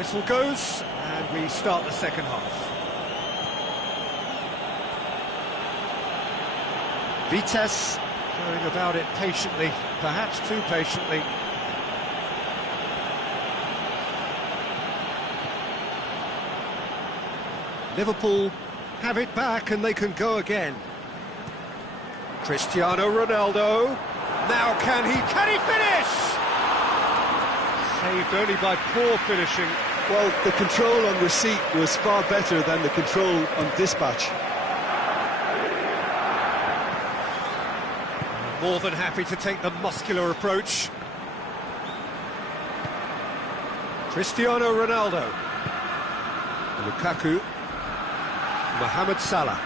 Whistle goes, and we start the second half. Vitesse going about it patiently, perhaps too patiently. Liverpool have it back and they can go again. Cristiano Ronaldo. Now can he finish? Saved only by poor finishing. Well, the control on receipt was far better than the control on dispatch. More than happy to take the muscular approach. Cristiano Ronaldo. Lukaku. Mohamed Salah.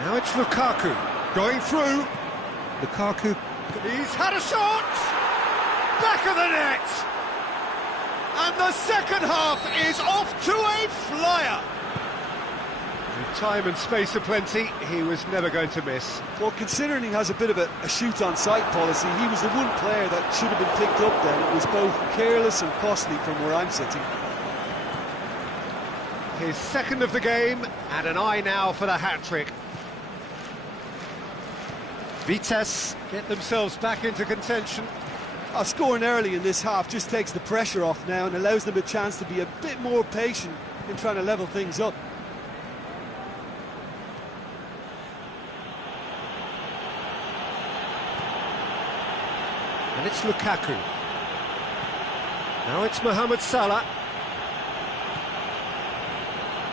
Now it's Lukaku. Going through. Lukaku. He's had a shot! Back of the net! And the second half is off to a flyer! With time and space aplenty, he was never going to miss. Well, considering he has a bit of a shoot-on-sight policy, he was the one player that should have been picked up then. It was both careless and costly from where I'm sitting. His second of the game, and an eye now for the hat-trick. Vitesse get themselves back into contention. Scoring early in this half just takes the pressure off now and allows them a chance to be a bit more patient in trying to level things up. And it's Lukaku. Now it's Mohamed Salah.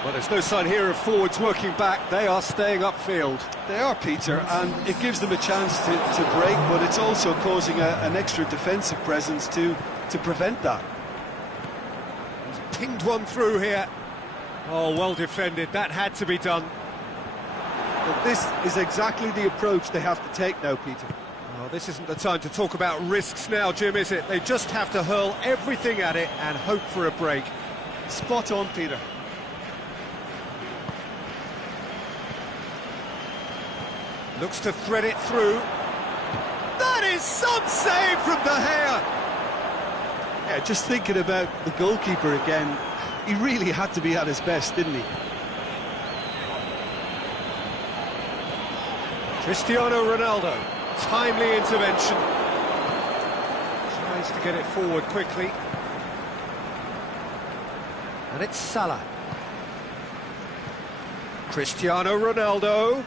Well, there's no sign here of forwards working back. They are staying upfield. They are, Peter, and it gives them a chance to break, but it's also causing an extra defensive presence to prevent that. He's pinged one through here. Oh, well defended. That had to be done. But this is exactly the approach they have to take now, Peter. Oh, this isn't the time to talk about risks now, Jim, is it? They just have to hurl everything at it and hope for a break. Spot on, Peter. Looks to thread it through. That is some save from De Gea! Yeah, just thinking about the goalkeeper again, he really had to be at his best, didn't he? Cristiano Ronaldo, timely intervention. Tries to get it forward quickly. And it's Salah. Cristiano Ronaldo.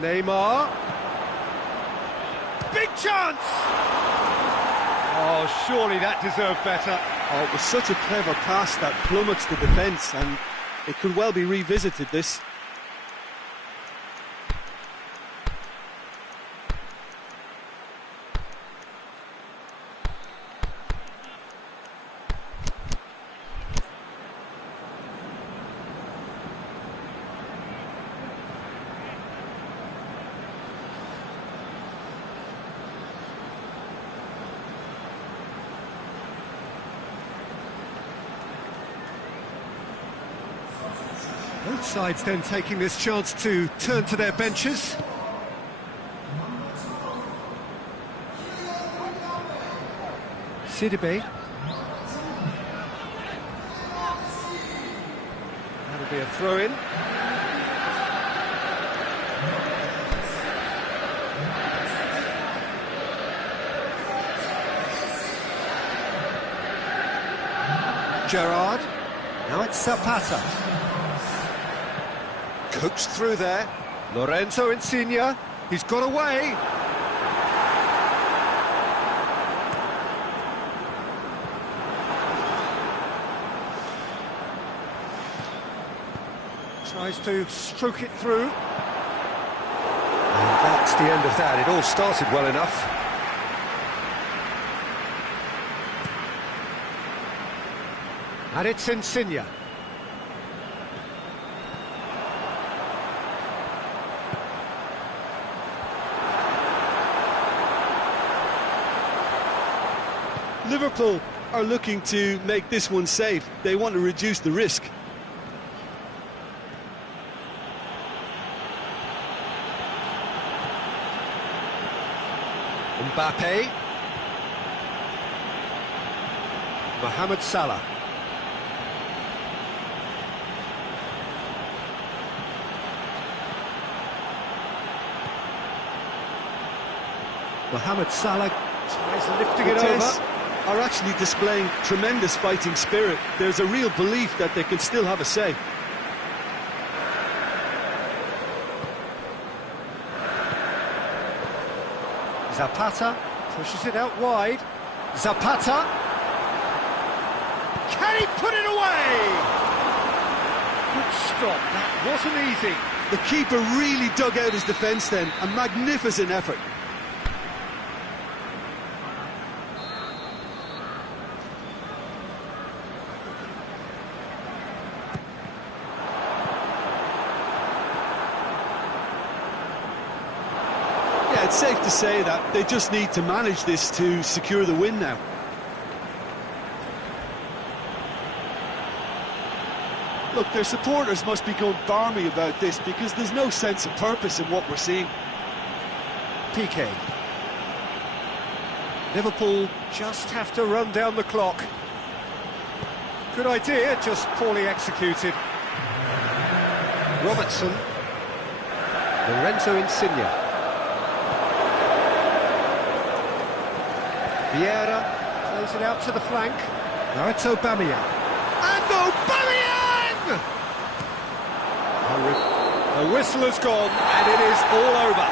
Neymar. Big chance! Oh, surely that deserved better. Oh, it was such a clever pass that plummets the defence, and it could well be revisited, this. Both sides then taking this chance to turn to their benches. Sidibe. That'll be a throw-in. Gerrard. Now it's Zapata. Cooks through there. Lorenzo Insigne. He's got away. Tries to stroke it through. And that's the end of that. It all started well enough. And it's Insigne. Liverpool are looking to make this one safe. They want to reduce the risk. Mbappe. Mohamed Salah. Mohamed Salah tries lifting it over. Are actually displaying tremendous fighting spirit. There's a real belief that they can still have a say. Zapata pushes it out wide. Zapata. Can he put it away? Good stop. That wasn't easy. The keeper really dug out his defence then. A magnificent effort. Yeah, it's safe to say that they just need to manage this to secure the win now. Look, their supporters must be going barmy about this because there's no sense of purpose in what we're seeing. PK. Liverpool just have to run down the clock. Good idea, just poorly executed. Robertson. Lorenzo Insigne. Vieira plays it out to the flank. Now it's Aubameyang. And Aubameyang! The whistle has gone, and it is all over.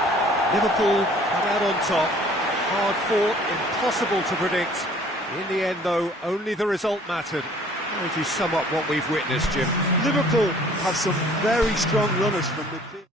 Liverpool come out on top. Hard fought, impossible to predict. In the end, though, only the result mattered. How would you sum up what we've witnessed, Jim? Liverpool have some very strong runners from midfield.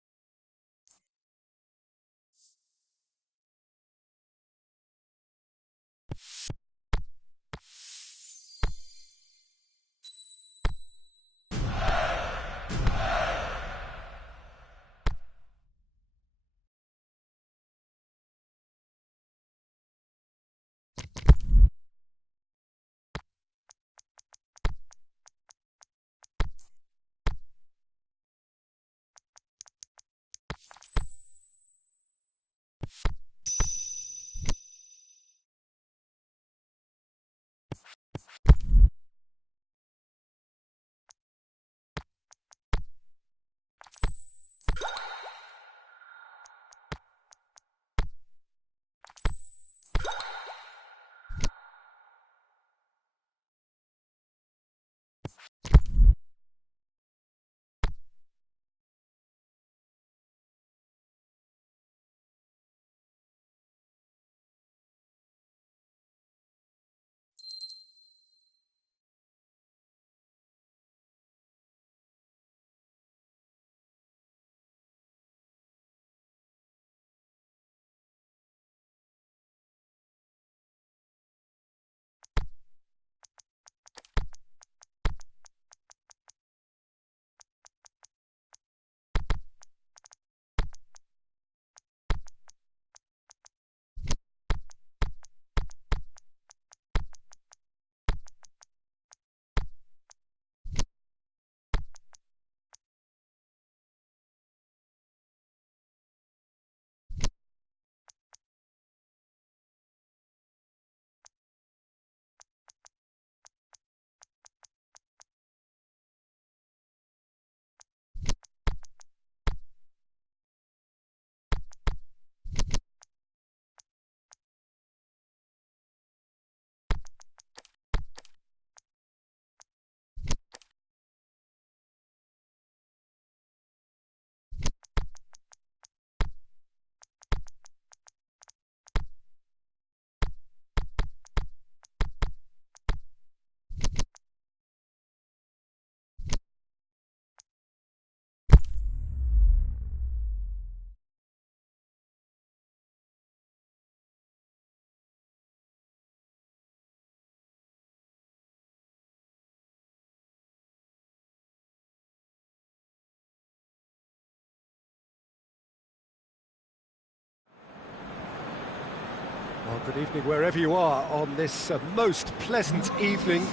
Well, good evening wherever you are on this most pleasant evening.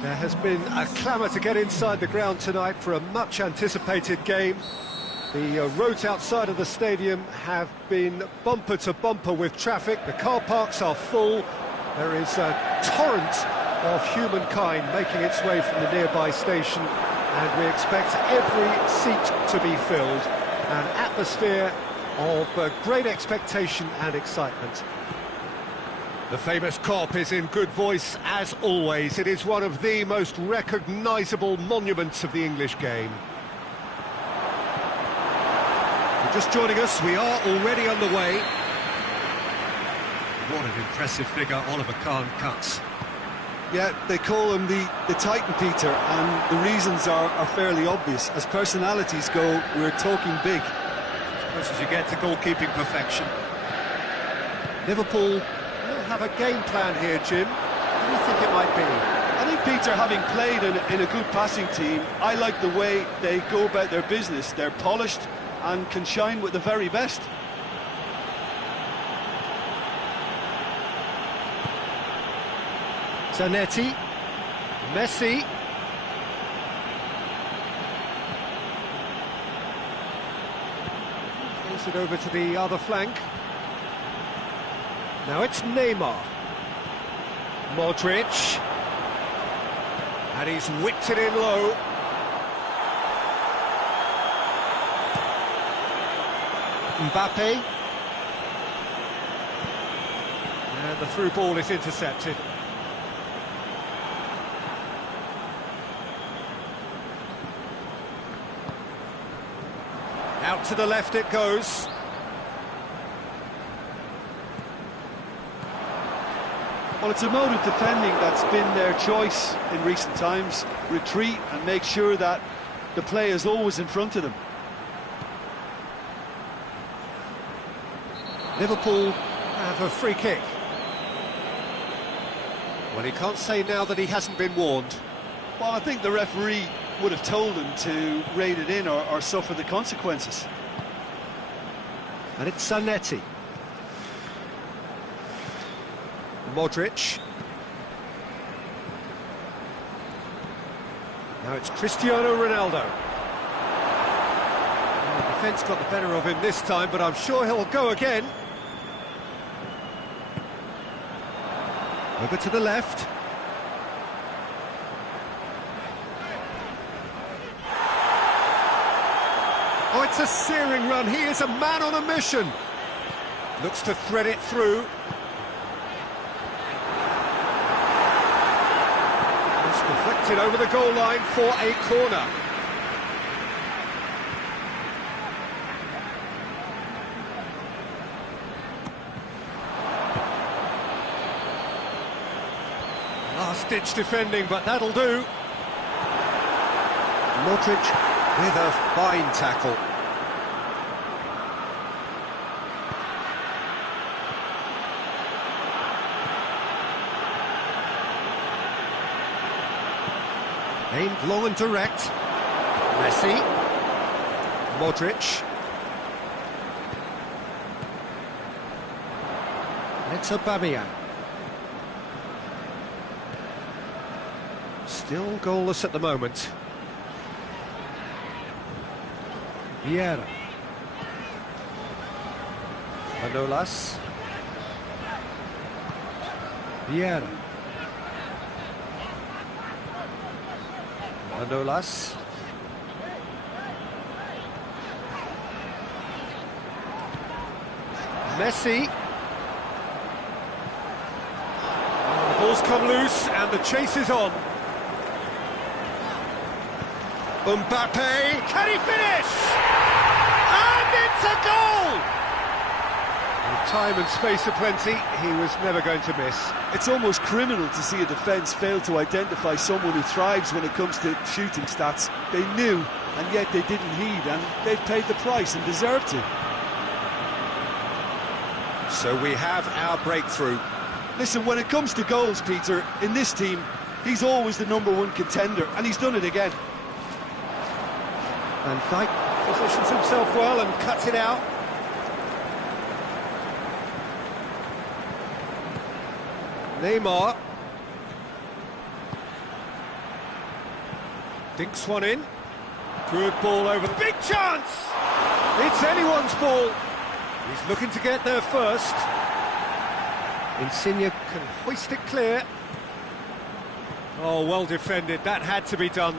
There has been a clamour to get inside the ground tonight for a much-anticipated game. The roads outside of the stadium have been bumper to bumper with traffic. The car parks are full. There is a torrent of humankind making its way from the nearby station, and we expect every seat to be filled. An atmosphere of great expectation and excitement. The famous Kop is in good voice as always. It is one of the most recognisable monuments of the English game. If you're just joining us, we are already underway. What an impressive figure Oliver Kahn cuts. Yeah, they call him the Titan, Peter, and the reasons are fairly obvious. As personalities go, we're talking big. As close as you get to goalkeeping perfection. Liverpool will have a game plan here, Jim. What do you think it might be? I think, Peter, having played in a good passing team, I like the way they go about their business. They're polished and can shine with the very best. Zanetti, Messi. Plays it over to the other flank. Now it's Neymar. Modric. And he's whipped it in low. Mbappe. And the through ball is intercepted. Out to the left it goes. Well, it's a mode of defending that's been their choice in recent times. Retreat and make sure that the play is always in front of them. Liverpool have a free kick. Well, he can't say now that he hasn't been warned. Well, I think the referee would have told him to rate it in or suffer the consequences. And it's Zanetti. Modric. Now it's Cristiano Ronaldo. Well, the defence got the better of him this time, but I'm sure he'll go again. Over to the left. Oh, it's a searing run. He is a man on a mission. Looks to thread it through. It's deflected over the goal line for a corner. Last-ditch defending, but that'll do. Modric with a fine tackle. Aimed long and direct. Messi. Modric. It's Aubameyang. Still goalless at the moment. Vieira. Manolas. Vieira. Manolas. Messi. The ball's come loose and the chase is on. Mbappe, can he finish? And it's a goal! With time and space aplenty, he was never going to miss. It's almost criminal to see a defence fail to identify someone who thrives when it comes to shooting stats. They knew, and yet they didn't heed, and they've paid the price and deserve to. So we have our breakthrough. Listen, when it comes to goals, Peter, in this team, he's always the #1 contender, and he's done it again. Van Dijk positions himself well and cuts it out. Neymar. Dinks one in. Good ball over. Big chance! It's anyone's ball. He's looking to get there first. Insigne can hoist it clear. Oh, well defended, that had to be done.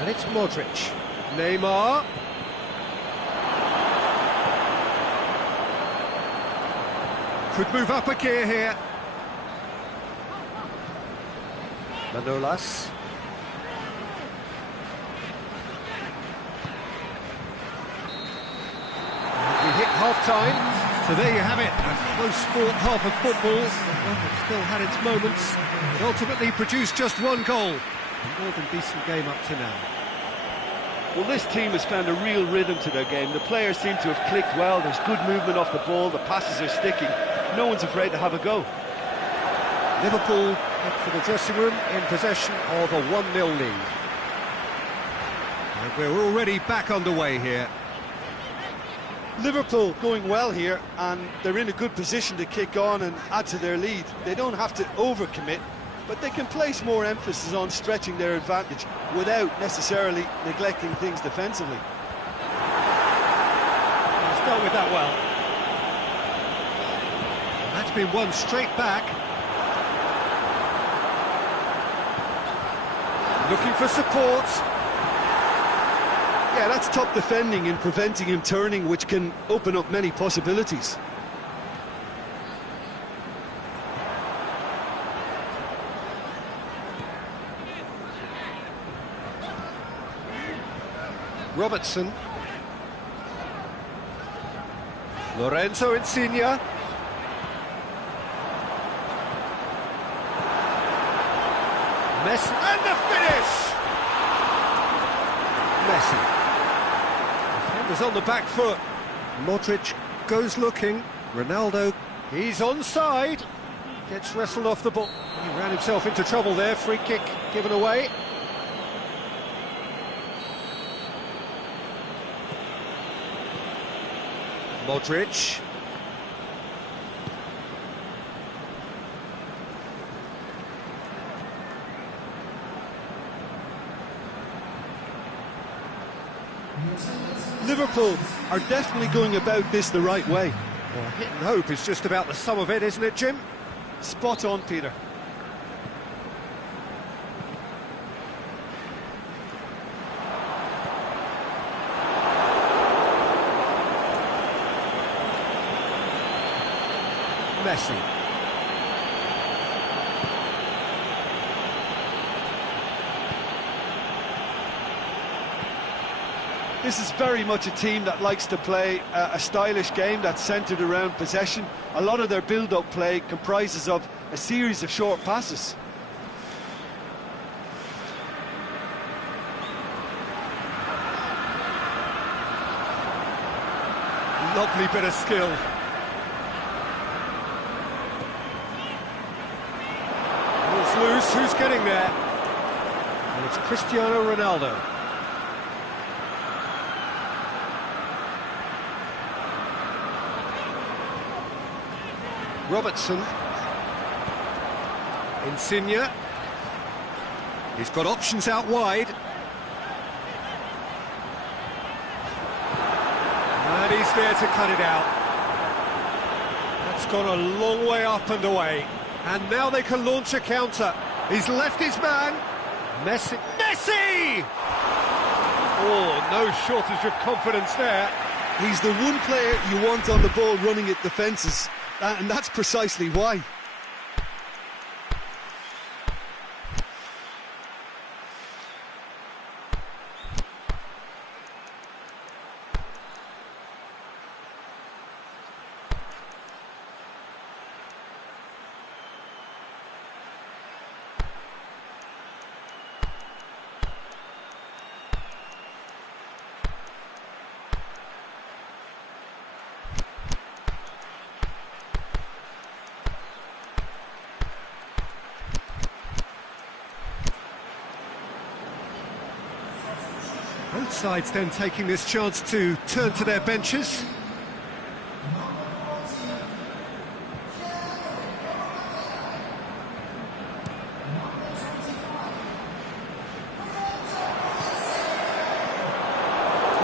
And it's Modric. Neymar. Could move up a gear here. Manolas. We hit half-time. So there you have it, a close-fought half of football, it still had its moments. It ultimately produced just one goal. A more than decent game up to now. Well, this team has found a real rhythm to their game. The players seem to have clicked well, there's good movement off the ball, the passes are sticking. No one's afraid to have a go. Liverpool head for the dressing room in possession of a 1-0 lead. And we're already back underway here. Liverpool going well here, and they're in a good position to kick on and add to their lead. They don't have to overcommit, but they can place more emphasis on stretching their advantage without necessarily neglecting things defensively. He's dealt with that well. And that's been won straight back. Looking for support. Yeah, that's top defending and preventing him turning, which can open up many possibilities. Robertson. Lorenzo Insigne. Messi. And the finish! Messi. Defenders on the back foot. Modric goes looking. Ronaldo, he's onside. Gets wrestled off the ball. He ran himself into trouble there. Free kick given away. Modric. Liverpool are definitely going about this the right way. Well, hit and hope is just about the sum of it, isn't it, Jim? Spot on, Peter. Messi. This is very much a team that likes to play a stylish game that's centred around possession. A lot of their build-up play comprises of a series of short passes. Lovely bit of skill. Ball's loose, who's getting there? And it's Cristiano Ronaldo. Robertson. Insigne. He's got options out wide. And he's there to cut it out. That's gone a long way up and away. And now they can launch a counter. He's left his man. Messi. Messi! Oh, no shortage of confidence there. He's the one player you want on the ball running at defences. And that's precisely why. Both sides then taking this chance to turn to their benches.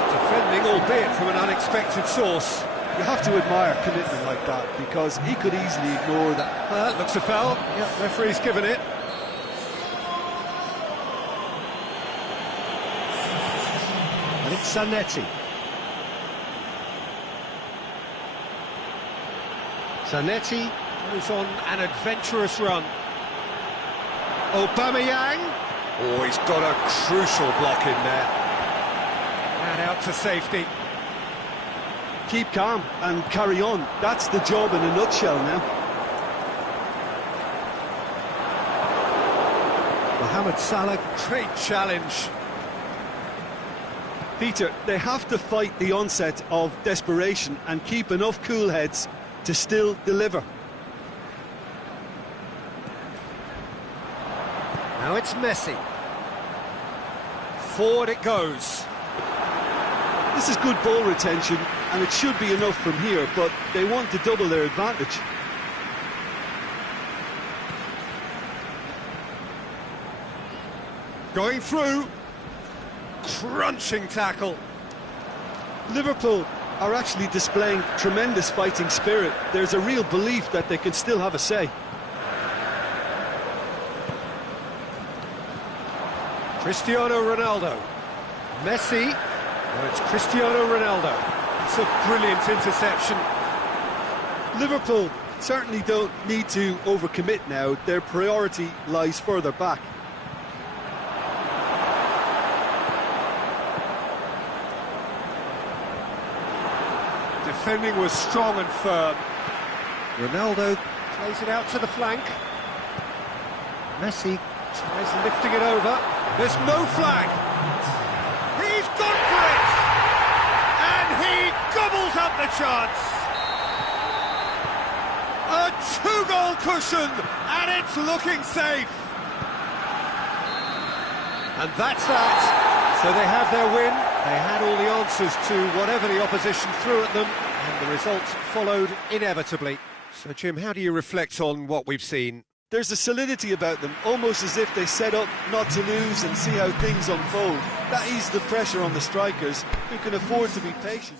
Defending, albeit from an unexpected source. You have to admire commitment like that, because he could easily ignore that. Well, that looks a foul. Yeah, referee's given it. And it's Zanetti. Zanetti goes on an adventurous run. Aubameyang. Oh, he's got a crucial block in there. And out to safety. Keep calm and carry on. That's the job in a nutshell now. Mohamed Salah, great challenge. Peter, they have to fight the onset of desperation and keep enough cool heads to still deliver. Now it's Messi. Forward it goes. This is good ball retention, and it should be enough from here, but they want to double their advantage. Going through. Crunching tackle. Liverpool are actually displaying tremendous fighting spirit. There's a real belief that they can still have a say. Cristiano Ronaldo. Messi. No, it's Cristiano Ronaldo. It's a brilliant interception. Liverpool certainly don't need to overcommit now. Their priority lies further back. Defending was strong and firm. Ronaldo plays it out to the flank. Messi tries lifting it over. There's no flag. He's gone for it! And he gobbles up the chance. A two-goal cushion, and it's looking safe. And that's that. So they have their win. They had all the answers to whatever the opposition threw at them, and the result followed inevitably. So, Jim, how do you reflect on what we've seen? There's a solidity about them, almost as if they set up not to lose and see how things unfold. That eases the pressure on the strikers, who can afford to be patient.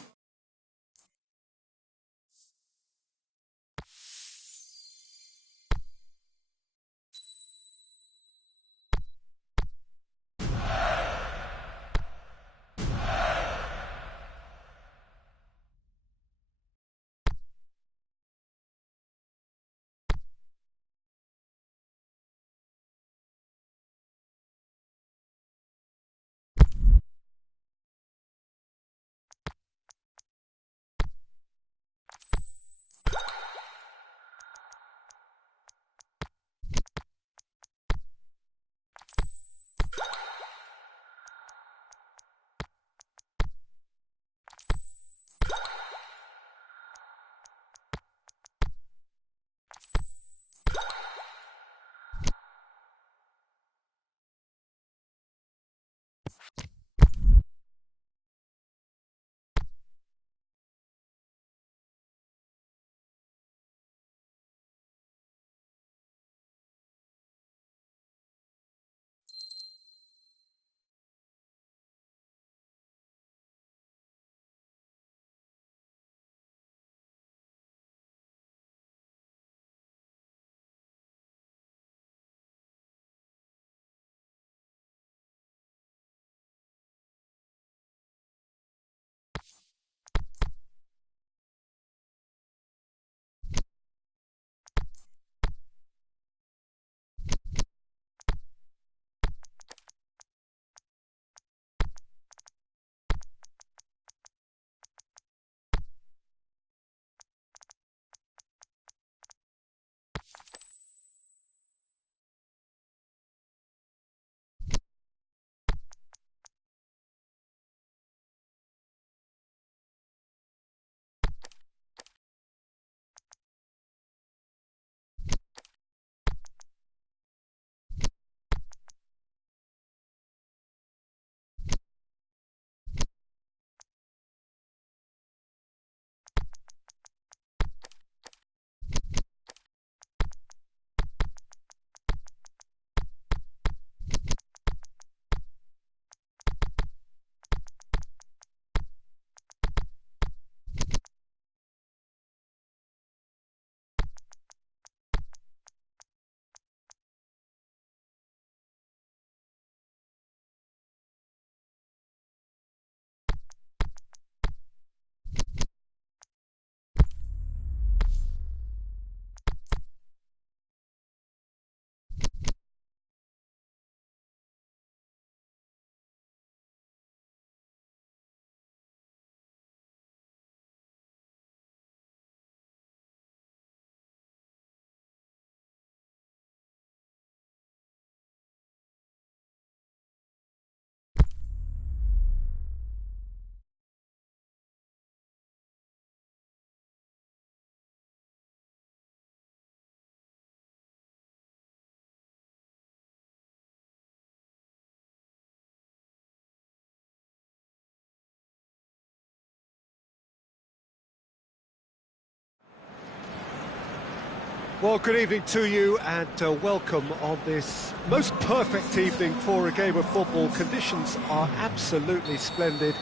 Well, good evening to you and welcome on this most perfect evening for a game of football. Conditions are absolutely splendid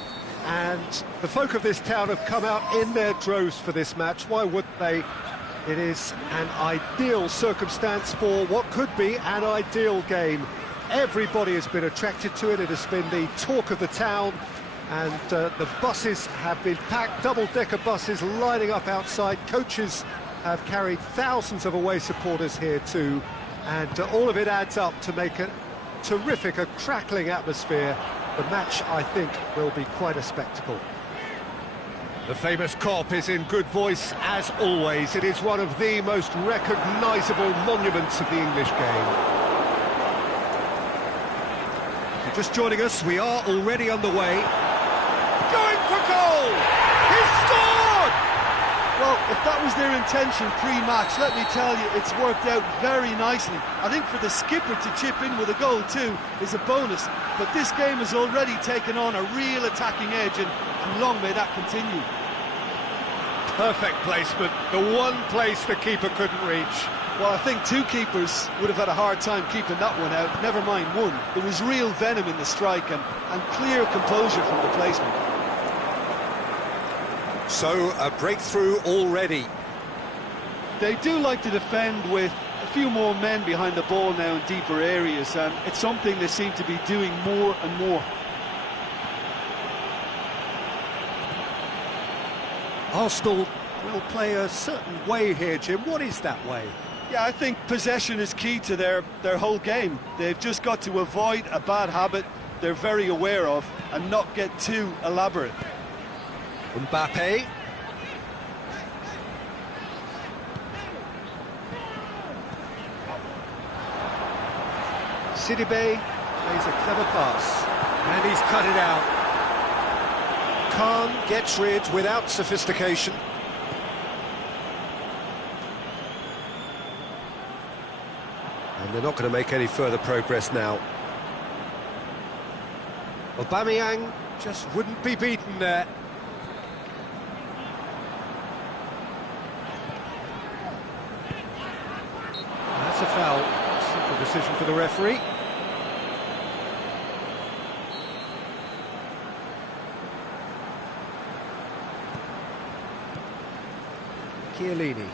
and the folk of this town have come out in their droves for this match. Why wouldn't they? It is an ideal circumstance for what could be an ideal game. Everybody has been attracted to it. It has been the talk of the town and the buses have been packed, double-decker buses lining up outside. Coaches have carried thousands of away supporters here too, and all of it adds up to make a terrific, a crackling atmosphere. The match, I think, will be quite a spectacle. The famous Kop is in good voice as always. It is one of the most recognisable monuments of the English game. If you're just joining us, we are already underway. Going for goal! He's scored! Well, if that was their intention pre-match, let me tell you, it's worked out very nicely. I think for the skipper to chip in with a goal too is a bonus, but this game has already taken on a real attacking edge, and long may that continue. Perfect placement, the one place the keeper couldn't reach. Well, I think two keepers would have had a hard time keeping that one out, never mind one. There was real venom in the strike and clear composure from the placement. So, a breakthrough already. They do like to defend with a few more men behind the ball now in deeper areas, and it's something they seem to be doing more and more. Arsenal will play a certain way here, Jim. What is that way? Yeah, I think possession is key to their whole game. They've just got to avoid a bad habit they're very aware of and not get too elaborate. Mbappe. Sidibe plays a clever pass, and he's cut it out. Khan gets rid without sophistication. And they're not going to make any further progress now. Aubameyang just wouldn't be beaten there. That's a foul. Simple decision for the referee. Chiellini.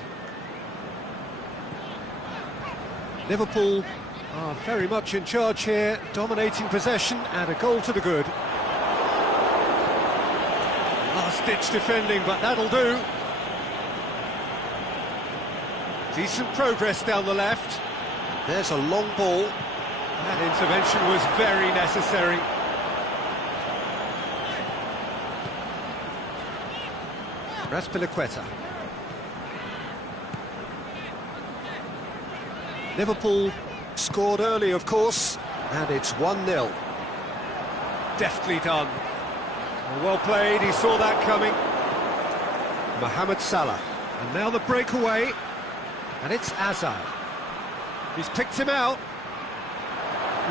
Liverpool are very much in charge here, dominating possession and a goal to the good. Last-ditch defending, but that'll do. Decent progress down the left. There's a long ball. That intervention was very necessary. Raspilicueta. Liverpool scored early, of course, and it's 1-0. Deftly done. Well played, he saw that coming. Mohamed Salah. And now the breakaway. And it's Hazard. He's picked him out.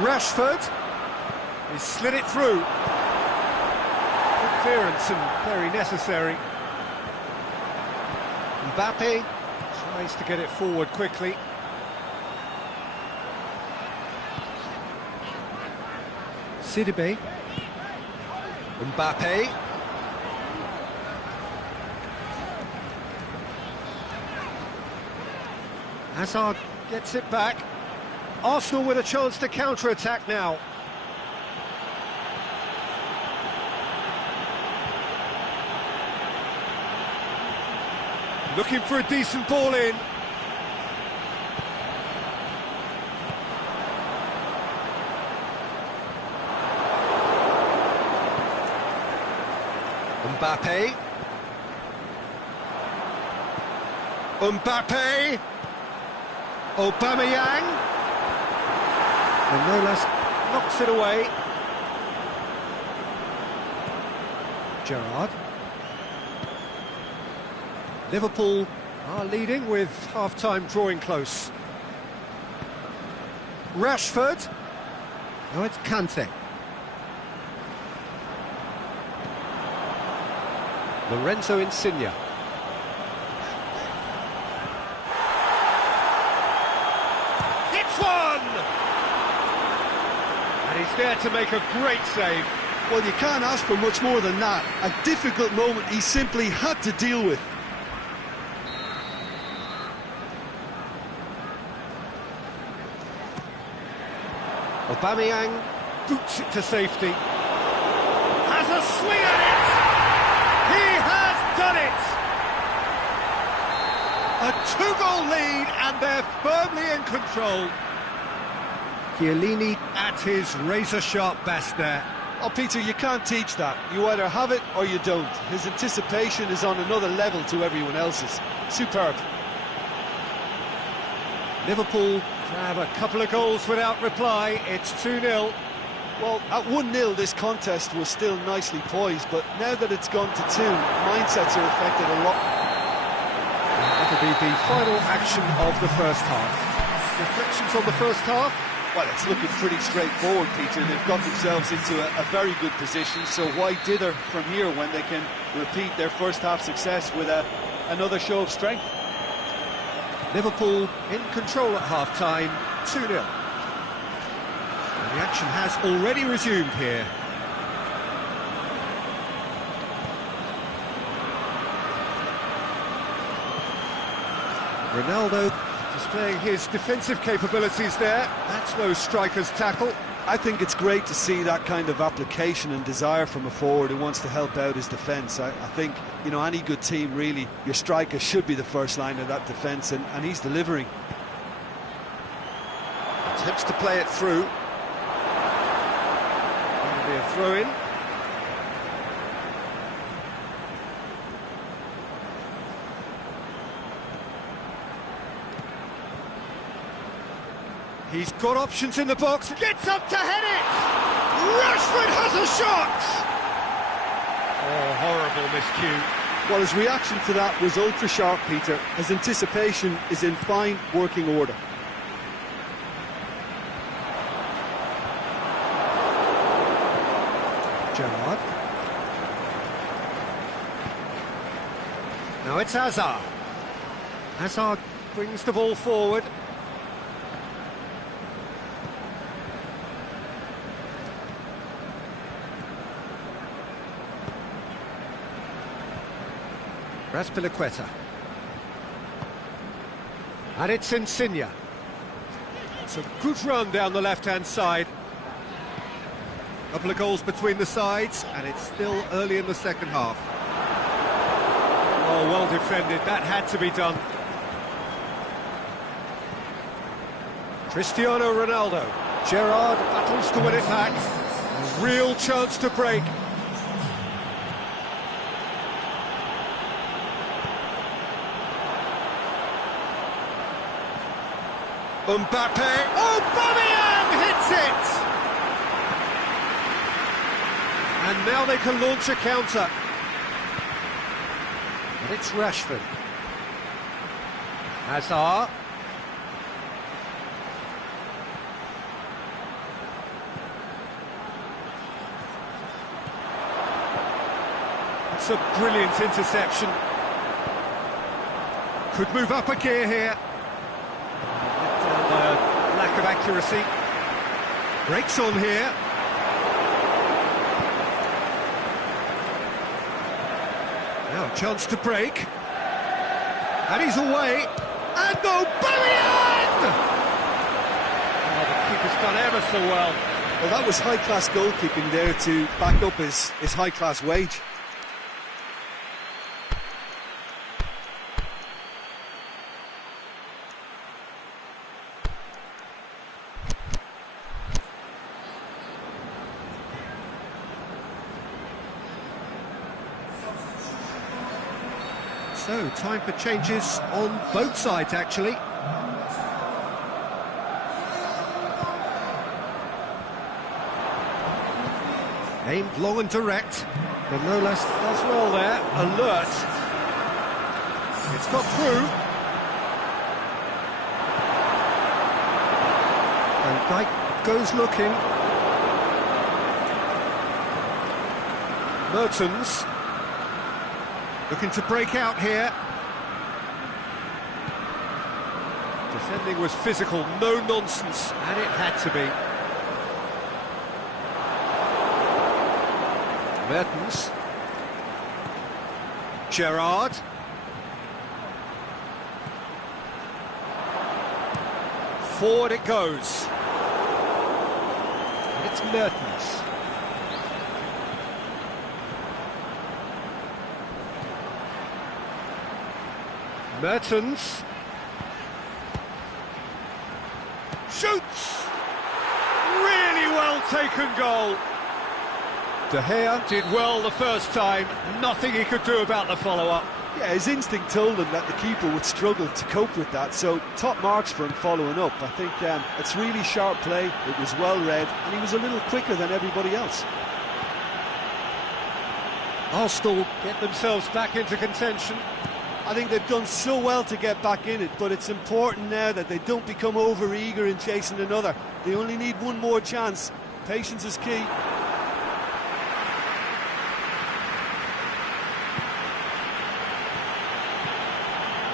Rashford. He slid it through. Good clearance and very necessary. Mbappe tries to get it forward quickly. Sidibe. Mbappe. Hazard gets it back. Arsenal with a chance to counter-attack now. Looking for a decent ball in. Mbappe. Mbappe. Aubameyang. And no less knocks it away. Gerrard. Liverpool are leading with half-time drawing close. Rashford. Oh, it's Kante. Lorenzo Insigne. there to make a great save. Well, you can't ask for much more than that. A difficult moment he simply had to deal with. Aubameyang boots it to safety. Has a swing at it! He has done it! A two-goal lead and they're firmly in control. Chiellini at his razor-sharp best there. Oh, Peter, you can't teach that. You either have it or you don't. His anticipation is on another level to everyone else's. Superb. Liverpool grab a couple of goals without reply. It's 2-0. Well, at 1-0 this contest was still nicely poised, but now that it's gone to 2, mindsets are affected a lot. That'll be the final action of the first half. Reflections on the first half? Well, it's looking pretty straightforward, Peter. They've got themselves into a very good position, so why dither from here when they can repeat their first half success with another show of strength? Liverpool in control at half-time, 2-0. The action has already resumed here. Ronaldo displaying his defensive capabilities there. That's no striker's tackle. I think it's great to see that kind of application and desire from a forward who wants to help out his defence. I think, you know, any good team, really, your striker should be the first line of that defence, and he's delivering. Attempts to play it through. That'll be a throw-in. He's got options in the box, gets up to head it! Rashford has a shot! Oh, horrible miscue. Well, his reaction to that was ultra-sharp, Peter. His anticipation is in fine working order. Gerrard. Now it's Hazard. Hazard brings the ball forward. Raspilicueta. And it's Insigne. It's a good run down the left-hand side. Couple of goals between the sides, and it's still early in the second half. Oh, well defended. That had to be done. Cristiano Ronaldo. Gerrard battles to win it back. A real chance to break. Mbappe, Aubameyang hits it! And now they can launch a counter. And it's Rashford. Hazard. It's a brilliant interception. Could move up a gear here. Lack of accuracy. Breaks on here. Now a chance to break. And he's away. And Aubameyang! Oh, the keeper's done ever so well. Well, that was high-class goalkeeping there to back up his high-class wage. So, time for changes on both sides, actually. Aimed long and direct. Manolas does well there. Alert. It's got through. And Dijk goes looking. Mertens. Looking to break out here. Defending was physical, no nonsense, and it had to be. Mertens. Gerrard. Forward it goes. And it's Mertens. Mertens. Shoots! Really well taken goal. De Gea did well the first time. Nothing he could do about the follow-up. Yeah, his instinct told him that the keeper would struggle to cope with that, so top marks for him following up. I think it's really sharp play, it was well read, and he was a little quicker than everybody else. Arsenal get themselves back into contention. I think they've done so well to get back in it, but it's important now that they don't become over-eager in chasing another. They only need one more chance. Patience is key.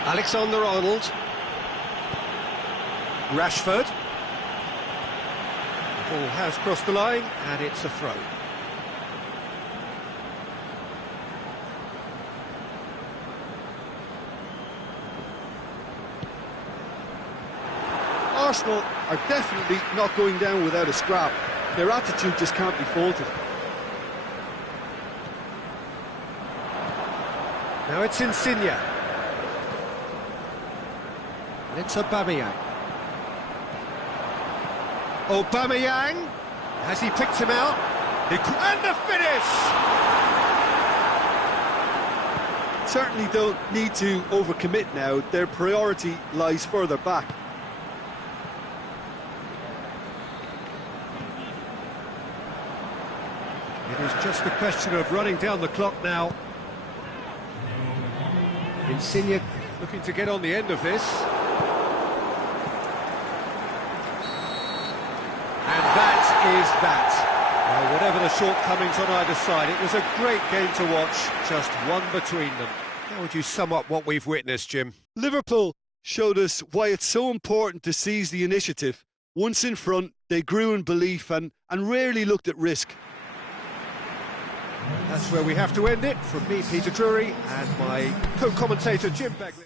Alexander-Arnold. Rashford. The ball has crossed the line, and it's a throw. Arsenal are definitely not going down without a scrap. Their attitude just can't be faulted. Now it's Insigne. And it's Aubameyang. Aubameyang. Has he picked him out? And the finish! Certainly don't need to overcommit now. Their priority lies further back. It is just a question of running down the clock now. Insigne looking to get on the end of this. And that is that. Well, whatever the shortcomings on either side, it was a great game to watch, just one between them. How would you sum up what we've witnessed, Jim? Liverpool showed us why it's so important to seize the initiative. Once in front, they grew in belief and rarely looked at risk. That's where we have to end it. From me, Peter Drury, and my co-commentator, Jim Begley.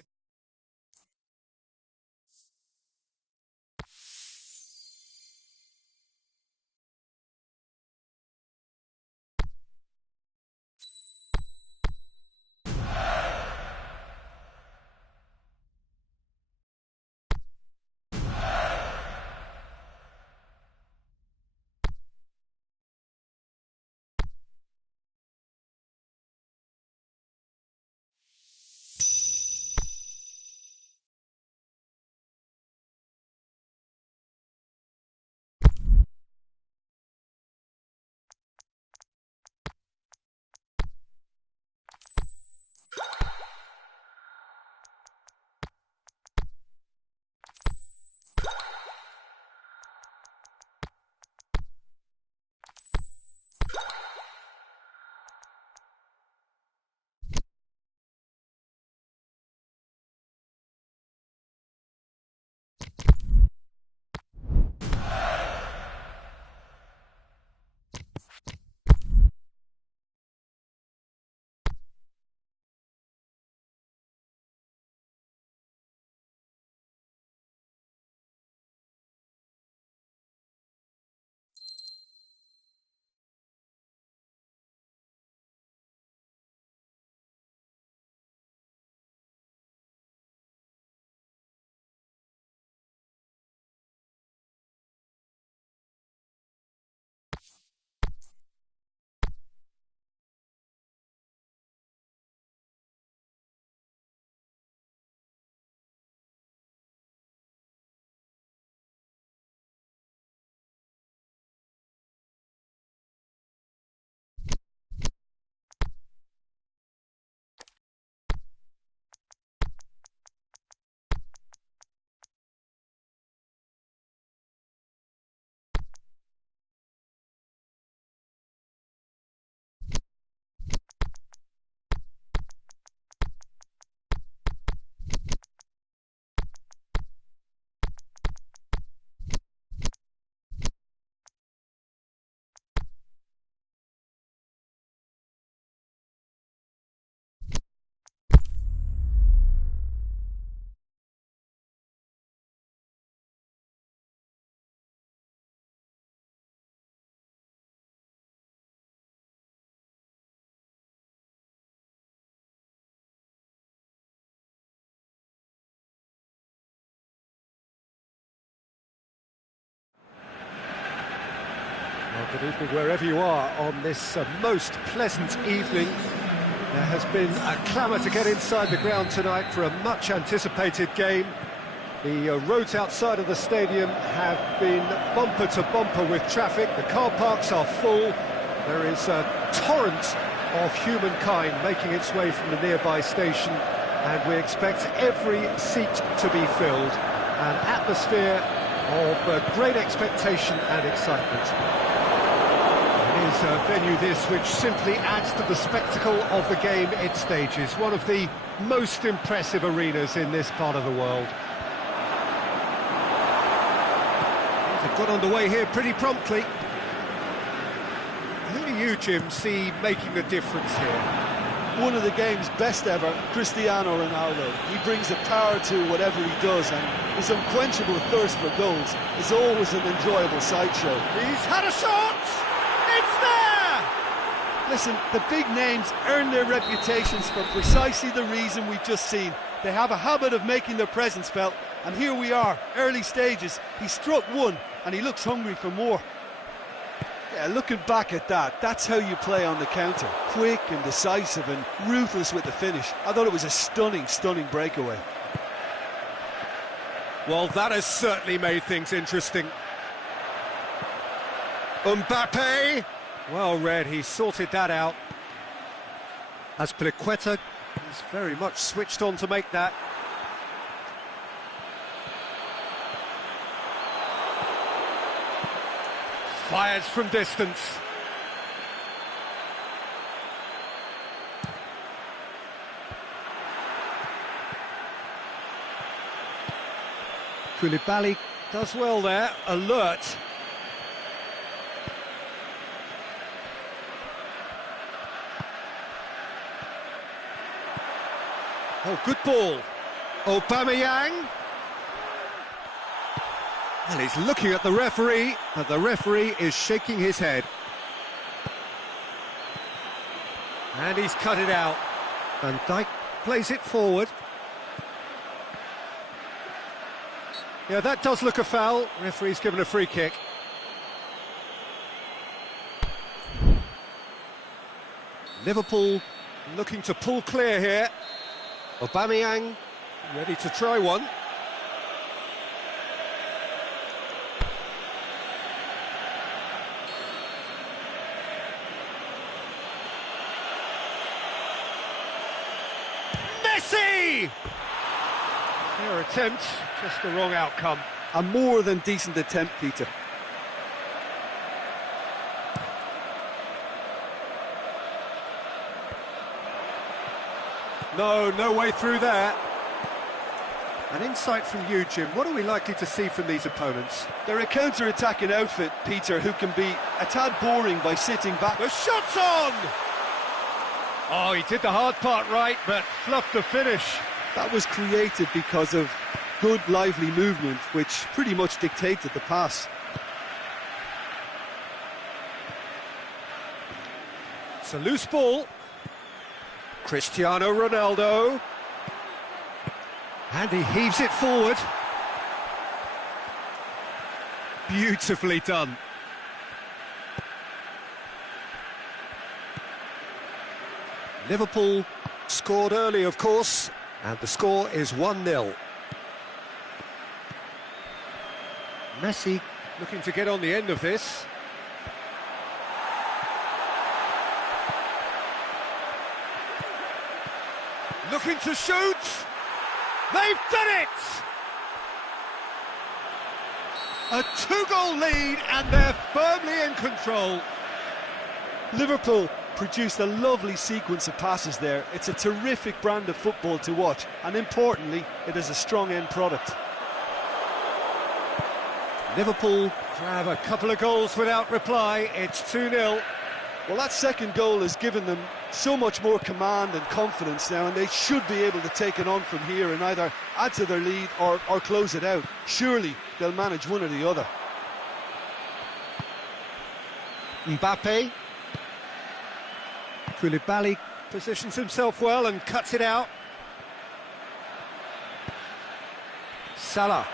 Good evening wherever you are on this most pleasant evening. There has been a clamour to get inside the ground tonight for a much anticipated game. The roads outside of the stadium have been bumper to bumper with traffic. The car parks are full. There is a torrent of humankind making its way from the nearby station, and we expect every seat to be filled. An atmosphere of great expectation and excitement. It is a venue this which simply adds to the spectacle of the game it stages. One of the most impressive arenas in this part of the world. They've got underway here pretty promptly. Who do you, Jim, see making the difference here? One of the game's best ever, Cristiano Ronaldo. He brings a power to whatever he does, and his unquenchable thirst for goals is always an enjoyable sideshow. He's had a shot! It's there! Listen, the big names earn their reputations for precisely the reason we've just seen. They have a habit of making their presence felt, and here we are, early stages. He struck one, and he looks hungry for more. Yeah, looking back at that, that's how you play on the counter. Quick and decisive and ruthless with the finish. I thought it was a stunning, stunning breakaway. Well, that has certainly made things interesting. Mbappe! Well read, he sorted that out. Azpilicueta is very much switched on to make that. Fires from distance. Koulibaly does well there, alert. Oh, good ball. Aubameyang. Well, he's looking at the referee, but the referee is shaking his head. And he's cut it out. Van Dijk plays it forward. Yeah, that does look a foul. Referee's given a free kick. Liverpool looking to pull clear here. Aubameyang ready to try one. Messi! Fair attempt, just the wrong outcome. A more than decent attempt, Peter. No way through there. An insight from you, Jim. What are we likely to see from these opponents? They're a counter-attacking outfit, Peter, who can be a tad boring by sitting back. The shot's on! Oh, he did the hard part right, but fluffed the finish. That was created because of good, lively movement, which pretty much dictated the pass. It's a loose ball. Cristiano Ronaldo. And he heaves it forward. Beautifully done. Liverpool scored early, of course, and the score is 1-0. Messi looking to get on the end of this. Looking to shoot. They've done it! A two-goal lead, and they're firmly in control. Liverpool produced a lovely sequence of passes there. It's a terrific brand of football to watch, and importantly, it is a strong end product. Liverpool grab a couple of goals without reply. It's 2-0. Well, that second goal has given them so much more command and confidence now, and they should be able to take it on from here and either add to their lead or close it out. Surely they'll manage one or the other. Mbappe. Koulibaly positions himself well and cuts it out. Salah.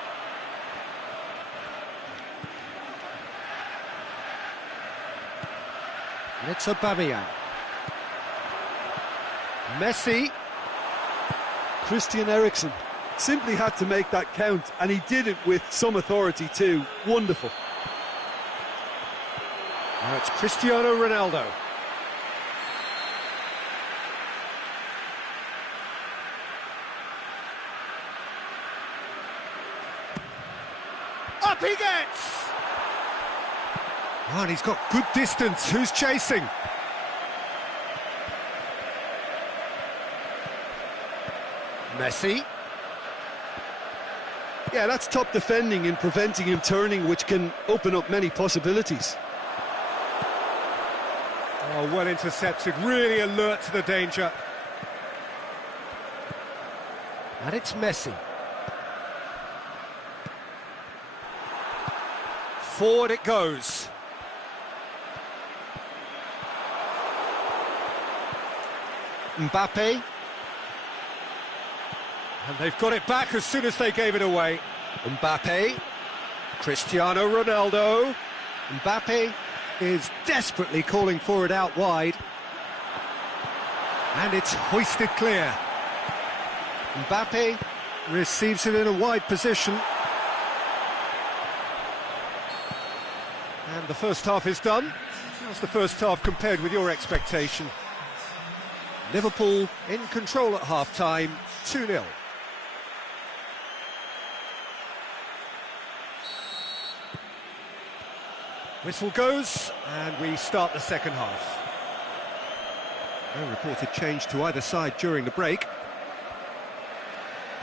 It's Aubameyang. Messi. Christian Eriksen simply had to make that count, and he did it with some authority too. Wonderful. Now it's Cristiano Ronaldo. Up he gets! Oh, and he's got good distance. Who's chasing? Messi. Yeah, that's top defending and preventing him turning, which can open up many possibilities. Oh, well intercepted, really alert to the danger. And it's Messi. Forward it goes. Mbappe. And they've got it back as soon as they gave it away. Mbappe. Cristiano Ronaldo. Mbappe is desperately calling for it out wide. And it's hoisted clear. Mbappe receives it in a wide position. And the first half is done. How's the first half compared with your expectation? Liverpool in control at half-time, 2-0. Whistle goes, and we start the second half. No reported change to either side during the break.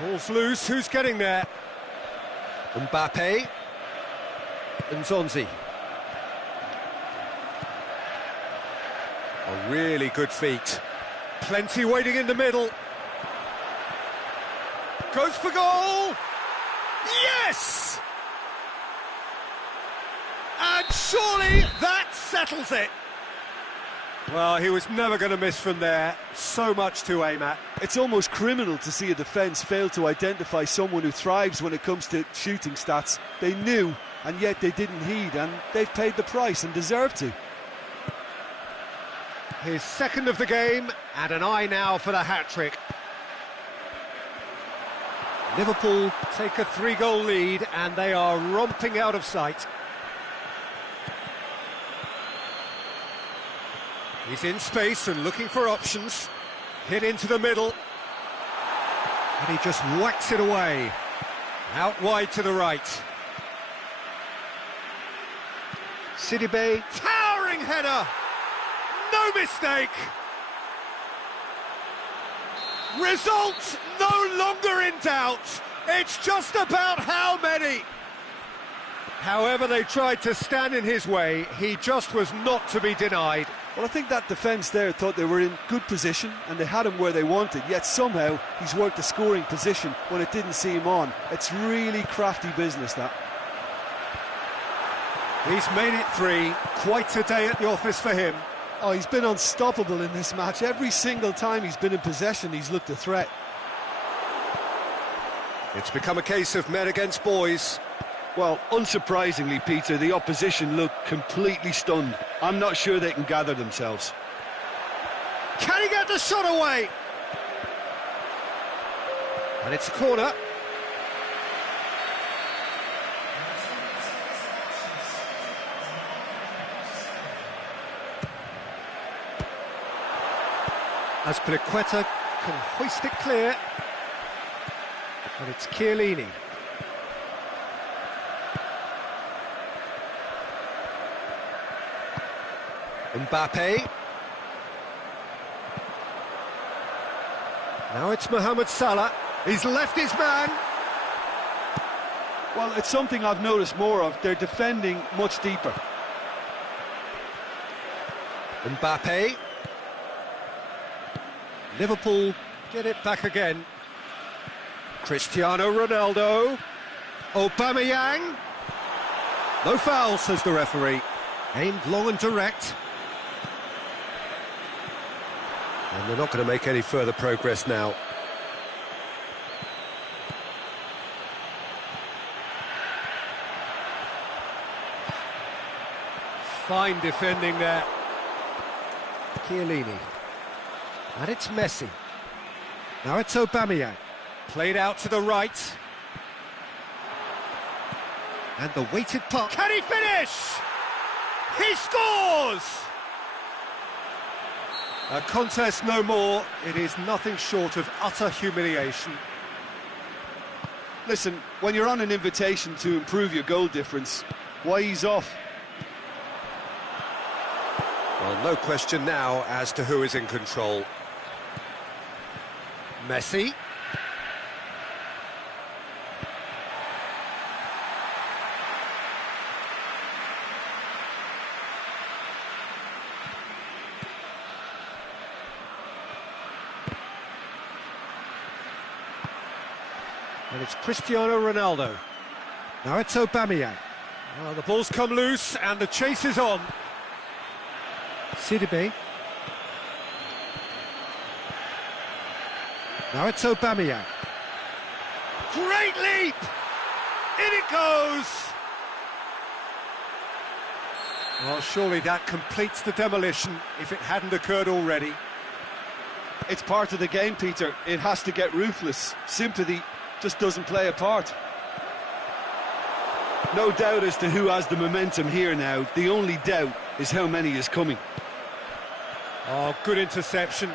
Ball's loose, who's getting there? Mbappe. Nzonzi. A really good feat. Plenty waiting in the middle. Goes for goal! Yes! And surely that settles it. Well, he was never going to miss from there. So much to aim at. It's almost criminal to see a defence fail to identify someone who thrives when it comes to shooting stats. They knew, and yet they didn't heed, and they've paid the price and deserve to. His second of the game, and an eye now for the hat-trick. Liverpool take a 3-goal lead, and they are romping out of sight. He's in space and looking for options. Hit into the middle. And he just whacks it away. Out wide to the right. Sidibe, towering header! No mistake! Result no longer in doubt. It's just about how many. However they tried to stand in his way, he just was not to be denied. Well, I think that defence there thought they were in good position and they had him where they wanted, yet somehow he's worked a scoring position when it didn't see him on. It's really crafty business, that. He's made it 3. Quite a day at the office for him. Oh, he's been unstoppable in this match. Every single time he's been in possession, he's looked a threat. It's become a case of men against boys. Well, unsurprisingly, Peter, the opposition look completely stunned. I'm not sure they can gather themselves. Can he get the shot away? And it's a corner. As Piliqueta can hoist it clear. And it's Chiellini. Mbappe. Now it's Mohamed Salah. He's left his man. Well, it's something I've noticed more of. They're defending much deeper. Mbappe. Liverpool get it back again. Cristiano Ronaldo. Aubameyang. No foul, says the referee. Aimed long and direct. And they're not going to make any further progress now. Fine defending there. Chiellini. And it's Messi. Now it's Aubameyang. Played out to the right. And the weighted puck. Can he finish? He scores! A contest no more. It is nothing short of utter humiliation. Listen, when you're on an invitation to improve your goal difference, why ease off? Well, no question now as to who is in control. Messi. And it's Cristiano Ronaldo. Now it's Aubameyang. Well, the ball's come loose and the chase is on. Sidibe. Now it's Aubameyang. Great leap! In it goes! Well, surely that completes the demolition if it hadn't occurred already. It's part of the game, Peter. It has to get ruthless. Sympathy just doesn't play a part. No doubt as to who has the momentum here now. The only doubt is how many is coming. Oh, good interception.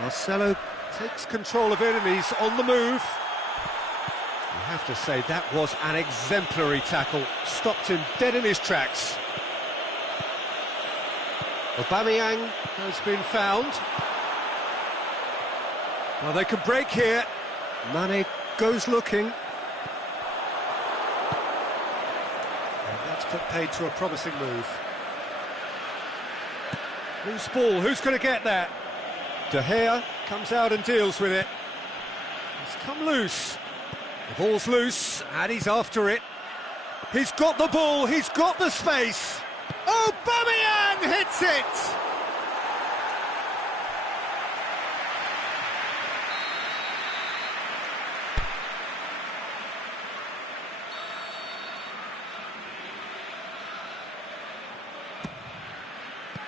Marcelo takes control of it and he's on the move. You have to say that was an exemplary tackle. Stopped him dead in his tracks. Aubameyang has been found. Well, they can break here. Mane goes looking. And that's put paid to a promising move. Loose ball, who's going to get that? De Gea comes out and deals with it. It's come loose. The ball's loose, and he's after it. He's got the ball, he's got the space. Aubameyang hits it!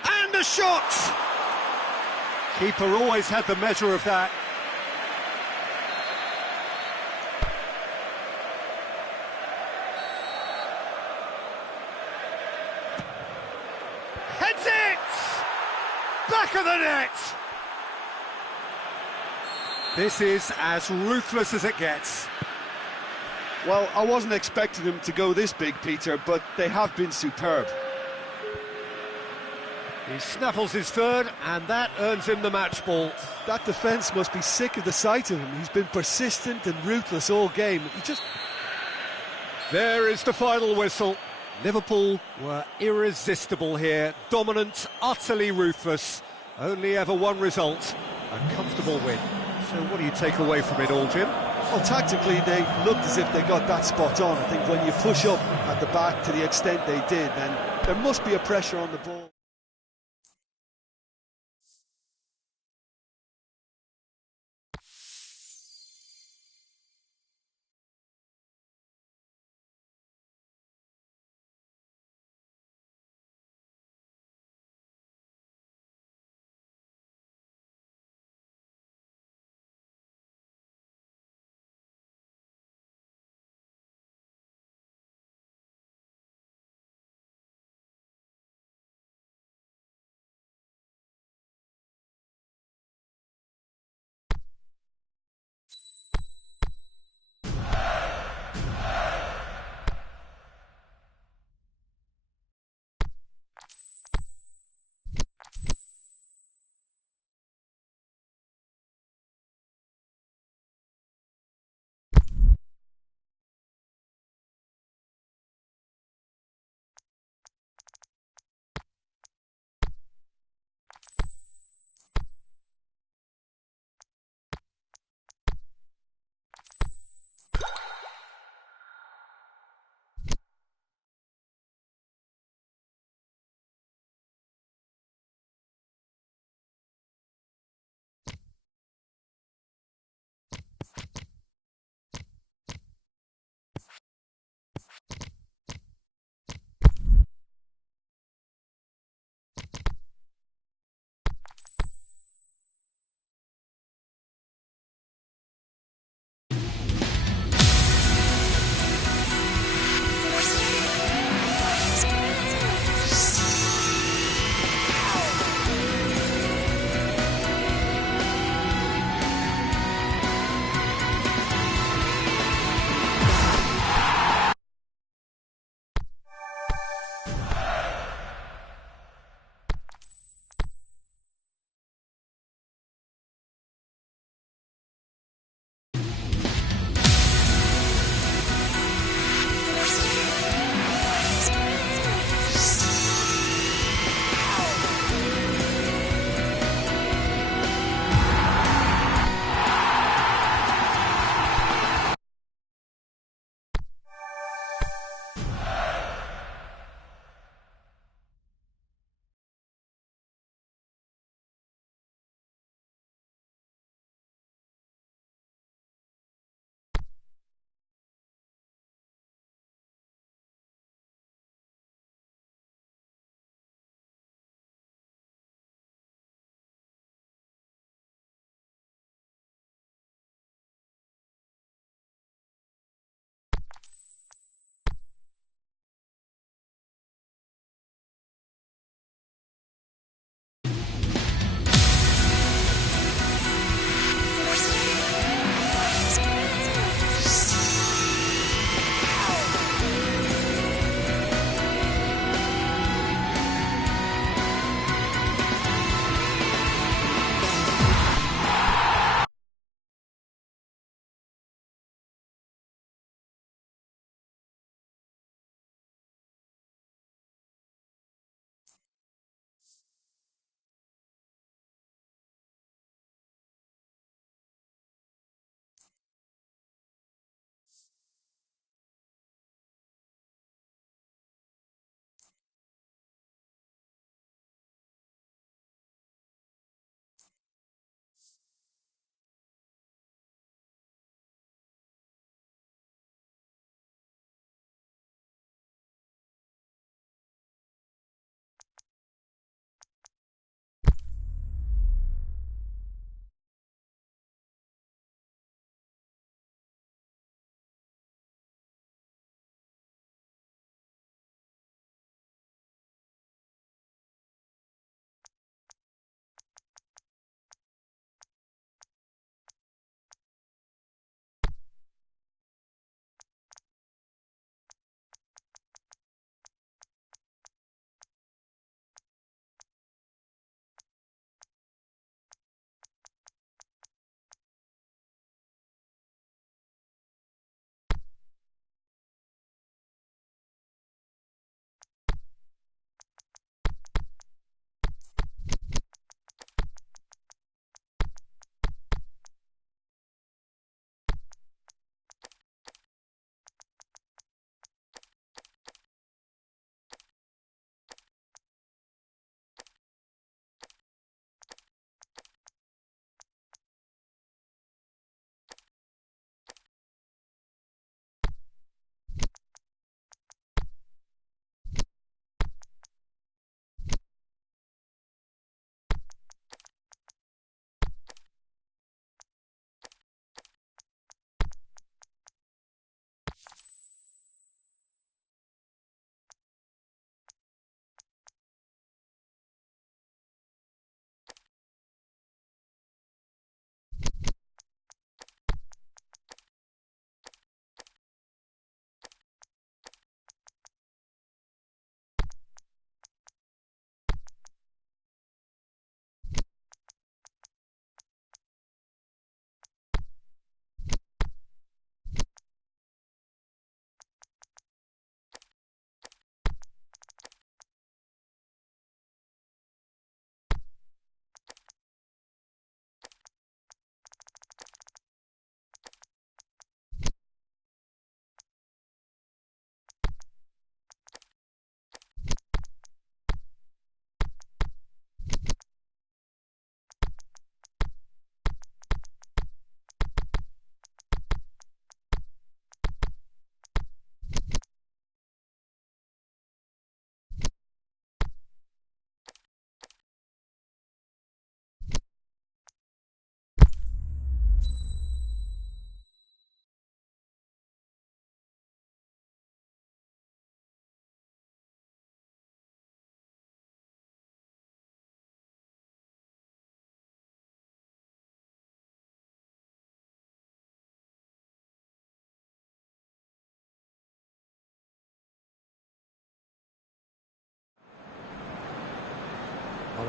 And a shot! Keeper always had the measure of that. Heads it! Back of the net! This is as ruthless as it gets. Well, I wasn't expecting them to go this big, Peter, but they have been superb. He snaffles his third, and that earns him the match ball. That defence must be sick of the sight of him. He's been persistent and ruthless all game. There is the final whistle. Liverpool were irresistible here, dominant, utterly ruthless. Only ever one result, a comfortable win. So what do you take away from it all, Jim? Well, tactically, they looked as if they got that spot on. I think when you push up at the back to the extent they did, then there must be a pressure on the ball.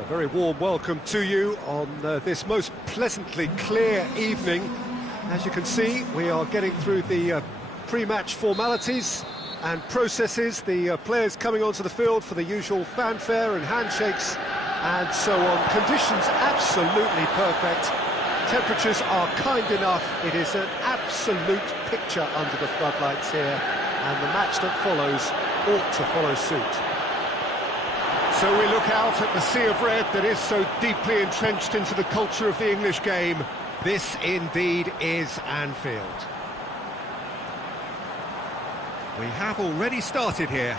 A very warm welcome to you on this most pleasantly clear evening. As you can see, we are getting through the pre-match formalities and processes, the players coming onto the field for the usual fanfare and handshakes and so on. Conditions absolutely perfect. Temperatures are kind enough. It is an absolute picture under the floodlights here, and the match that follows ought to follow suit. So we look out at the sea of red that is so deeply entrenched into the culture of the English game. This indeed is Anfield. We have already started here.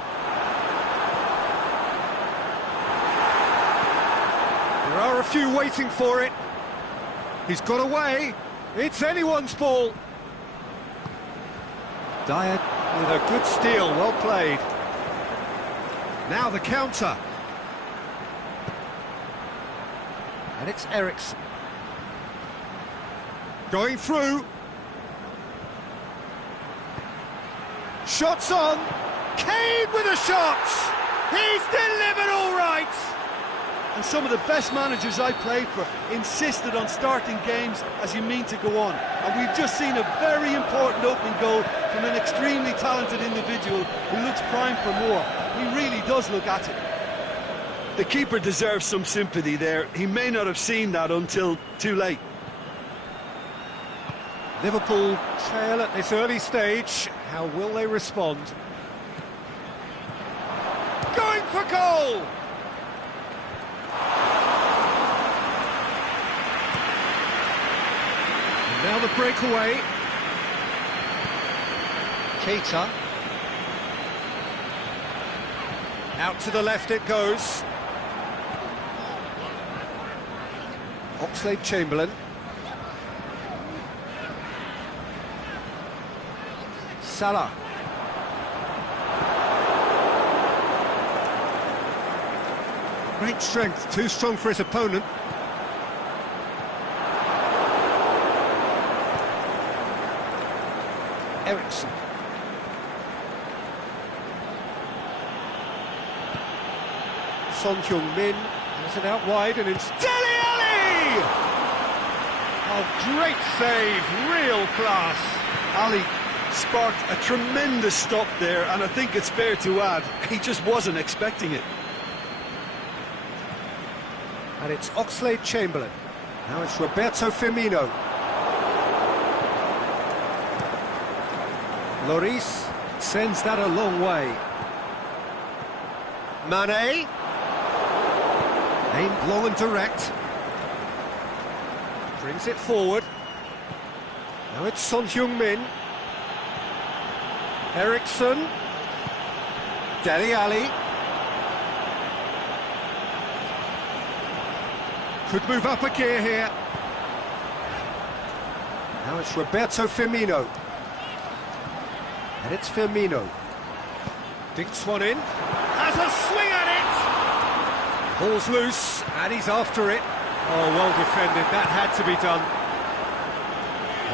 There are a few waiting for it. He's got away. It's anyone's ball. Dyer with a good steal, well played. Now the counter. And it's Eriksson. Going through. Shots on. Kane with a shot. He's delivered all right. And some of the best managers I played for insisted on starting games as you mean to go on. And we've just seen a very important opening goal from an extremely talented individual who looks primed for more. He really does look at it. The keeper deserves some sympathy there. He may not have seen that until too late. Liverpool trail at this early stage. How will they respond? Going for goal! And now the breakaway. Keita. Out to the left it goes. Oxlade-Chamberlain. Salah. Great strength, too strong for his opponent. Eriksson. Son Heung-min has it out wide and it's Dele Alli! Oh, great save, real class. Ali sparked a tremendous stop there, and I think it's fair to add, he just wasn't expecting it. And it's Oxlade-Chamberlain. Now it's Roberto Firmino. Lloris sends that a long way. Mane. Aimed long and direct. Brings it forward. Now it's Son Heung-min. Eriksson. Dele Alli. Could move up a gear here. Now it's Roberto Firmino. And it's Firmino. Dinks one in. Has a swing at it! Ball's loose, and he's after it. Oh, well defended. That had to be done.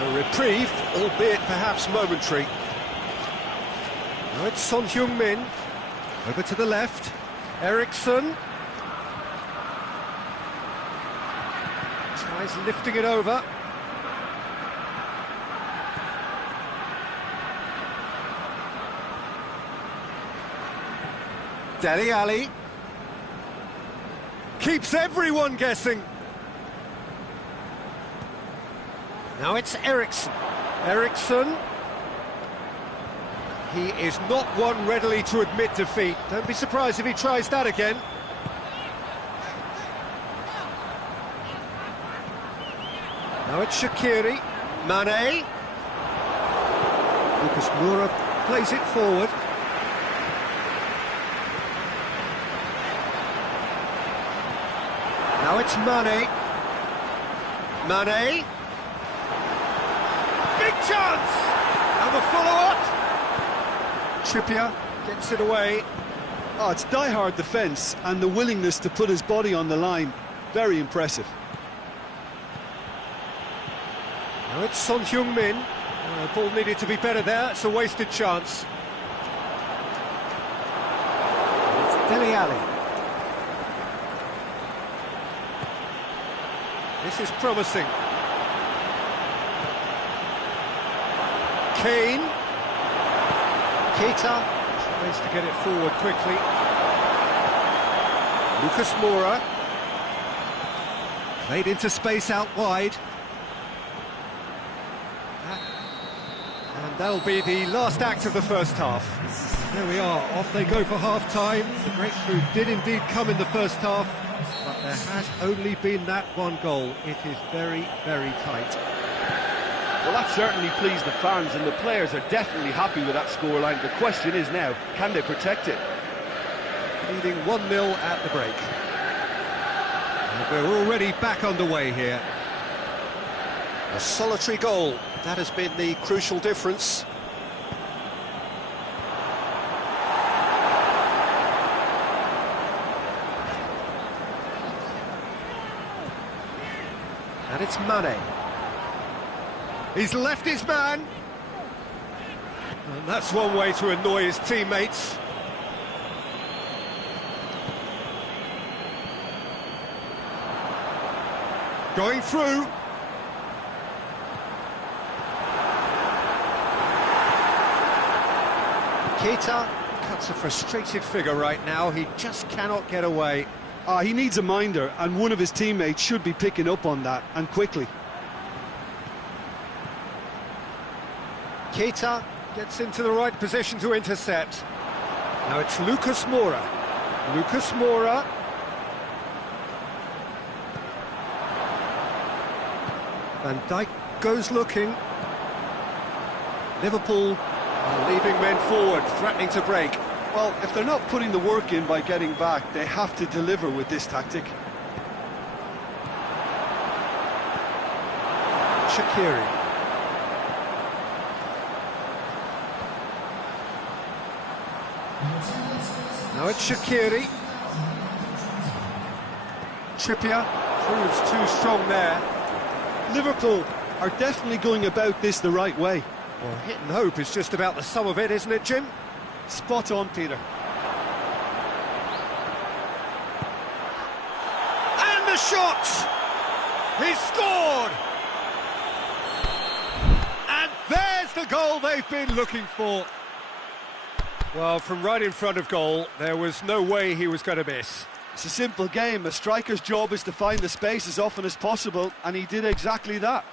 A reprieve, albeit perhaps momentary. Now it's Son Heung-min. Over to the left. Eriksson. Tries lifting it over. Dele Alli. Keeps everyone guessing. Now it's Eriksson. Eriksson. He is not one readily to admit defeat. Don't be surprised if he tries that again. Now it's Shaqiri. Mane. Lucas Moura plays it forward. Now it's Mane. Mane. Big chance! And the follow-up. Trippier gets it away. Oh, it's die-hard defence and the willingness to put his body on the line. Very impressive. Now it's Son Heung-min. Ball needed to be better there. It's a wasted chance. It's Dele Alli. This is promising. Kane. Keita tries to get it forward quickly. Lucas Moura. Played into space out wide. And that'll be the last act of the first half. There we are, off they go for half-time. The breakthrough did indeed come in the first half, but there has only been that one goal. It is very, very tight. Well, that certainly pleased the fans, and the players are definitely happy with that scoreline. The question is now, can they protect it? Leading 1-0 at the break. And we're already back underway here. A solitary goal, that has been the crucial difference. And it's Mane. He's left his man. And that's one way to annoy his teammates. Going through. Keita cuts a frustrated figure right now. He just cannot get away. He needs a minder, and one of his teammates should be picking up on that, and quickly. Keita gets into the right position to intercept. Now it's Lucas Moura. Lucas Moura. Van Dijk goes looking. Liverpool are leaving men forward, threatening to break. Well, if they're not putting the work in by getting back, they have to deliver with this tactic. Shaqiri. Now it's Shaqiri. Trippier proves too strong there. Liverpool are definitely going about this the right way. Well, hit and hope is just about the sum of it, isn't it, Jim? Spot on, Peter. And the shot! He's scored! And there's the goal they've been looking for. Well, from right in front of goal, there was no way he was going to miss. It's a simple game. A striker's job is to find the space as often as possible, and he did exactly that.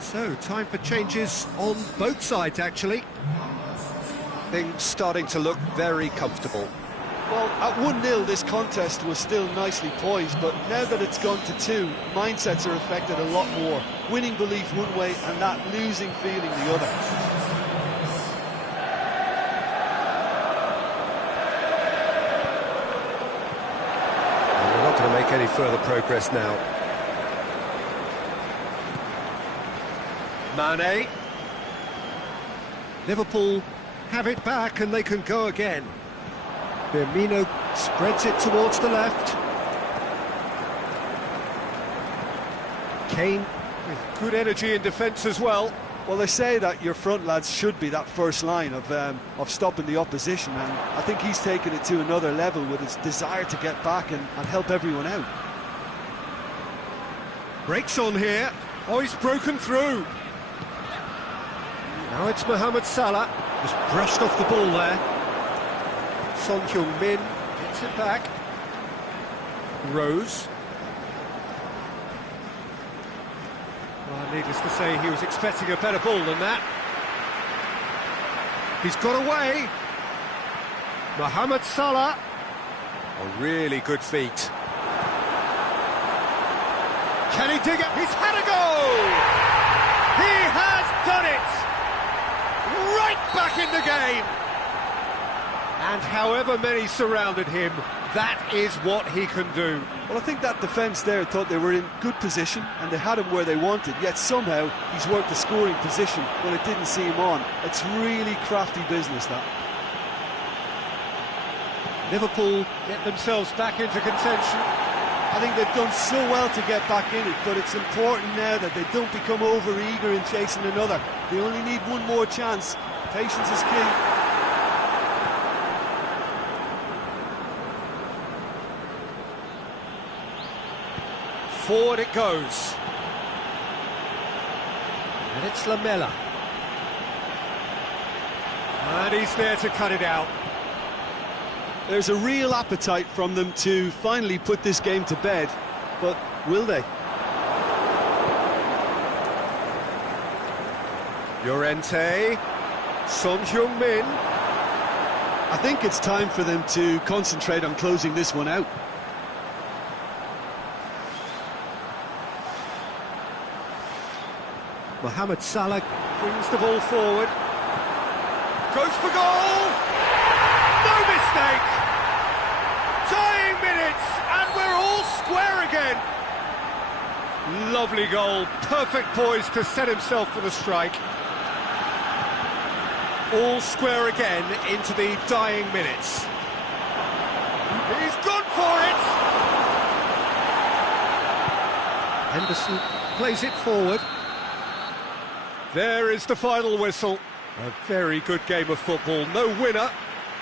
So, time for changes on both sides, actually. Things starting to look very comfortable. Well, at 1-0, this contest was still nicely poised, but now that it's gone to 2, mindsets are affected a lot more. Winning belief one way and that losing feeling the other. We're not going to make any further progress now. Mane. Liverpool have it back and they can go again. Firmino spreads it towards the left. Kane with good energy in defence as well. Well, they say that your front lads should be that first line of stopping the opposition, and I think he's taken it to another level with his desire to get back and help everyone out. Breaks on here. Oh, he's broken through. Now it's Mohamed Salah. Just brushed off the ball there. Son Heung-min gets it back. Rose. Well, needless to say, he was expecting a better ball than that. He's got away. Mohamed Salah. A really good feat. Can he dig it? He's had a goal! He has done it! Right back in the game! And however many surrounded him, that is what he can do. Well, I think that defence there thought they were in good position and they had him where they wanted, yet somehow he's worked the scoring position when it didn't see him on. It's really crafty business, that. Liverpool get themselves back into contention. I think they've done so well to get back in it, but it's important now that they don't become over-eager in chasing another. They only need one more chance. Patience is key. Forward it goes. And it's Lamela. And he's there to cut it out. There's a real appetite from them to finally put this game to bed, but will they? Llorente, Son Heung-min. I think it's time for them to concentrate on closing this one out. Mohamed Salah brings the ball forward. Goes for goal! No mistake! Dying minutes, and we're all square again. Lovely goal, perfect poise to set himself for the strike. All square again into the dying minutes. He's gone for it! Henderson plays it forward. There is the final whistle. A very good game of football. No winner,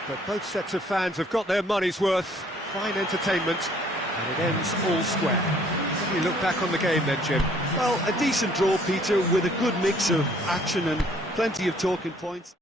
but both sets of fans have got their money's worth. Fine entertainment, and it ends all square. How do you look back on the game then, Jim? Well, a decent draw, Peter, with a good mix of action and plenty of talking points.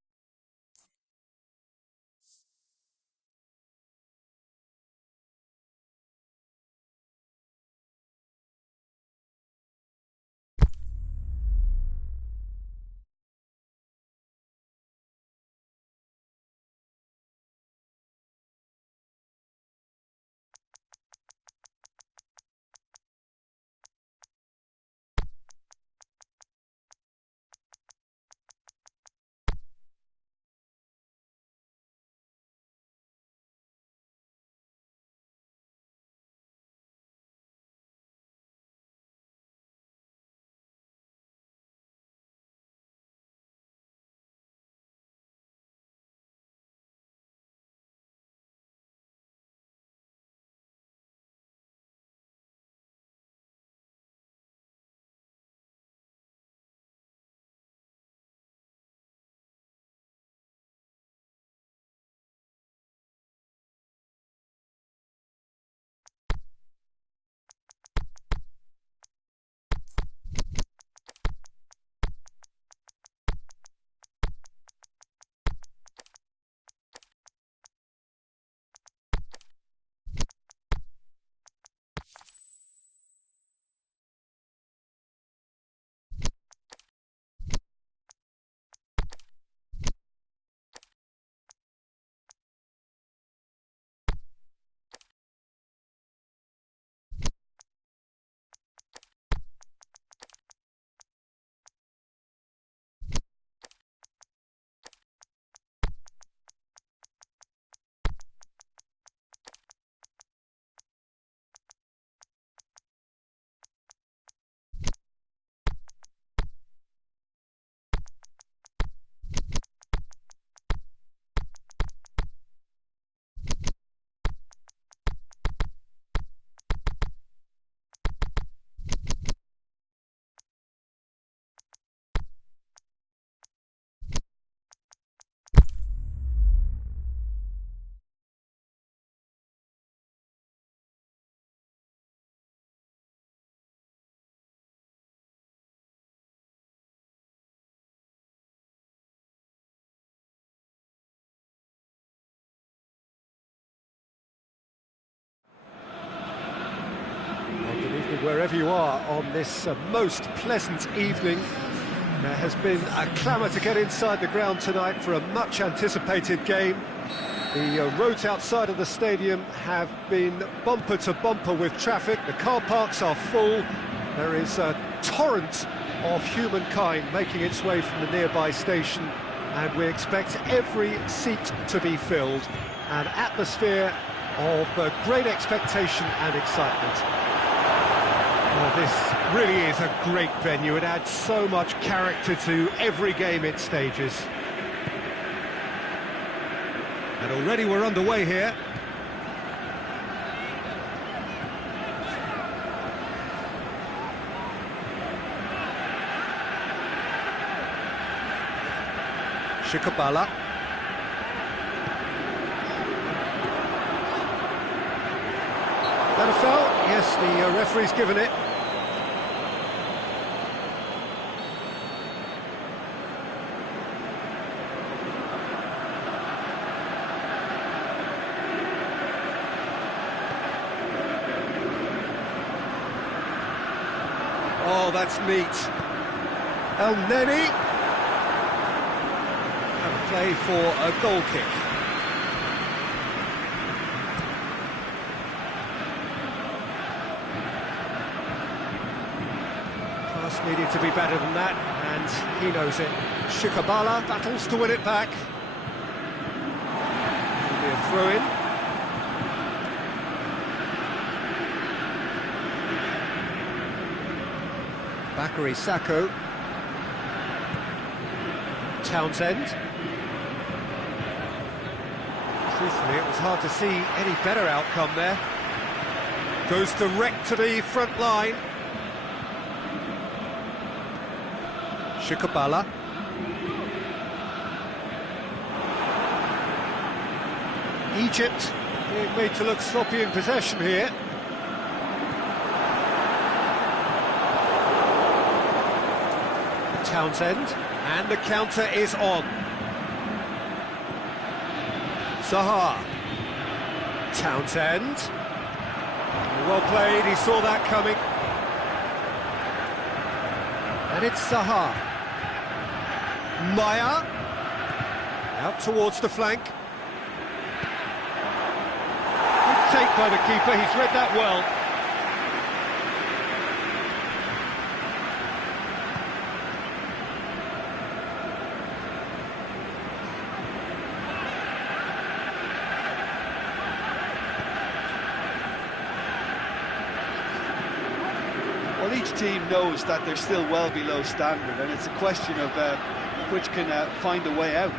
Wherever you are on this most pleasant evening, there has been a clamour to get inside the ground tonight for a much anticipated game. The roads outside of the stadium have been bumper to bumper with traffic. The car parks are full. There is a torrent of humankind making its way from the nearby station and we expect every seat to be filled. An atmosphere of great expectation and excitement. Oh, this really is a great venue. It adds so much character to every game it stages. And already we're underway here. Shikabala. That a foul? Yes, the referee's given it. Oh, that's neat. El Neni. And a play for a goal kick. Pass needed to be better than that, and he knows it. Shikabala battles to win it back. It'll be a throw-in. Bakary Sakho. Townsend. Truthfully, it was hard to see any better outcome there. Goes direct to the front line. Shikabala. Egypt being made to look sloppy in possession here. Townsend, and the counter is on. Zaha. Townsend. Well played, he saw that coming. And it's Zaha. Maya. Out towards the flank. Good take by the keeper, he's read that well. Well, each team knows that they're still well below standard, and it's a question of which can find a way out.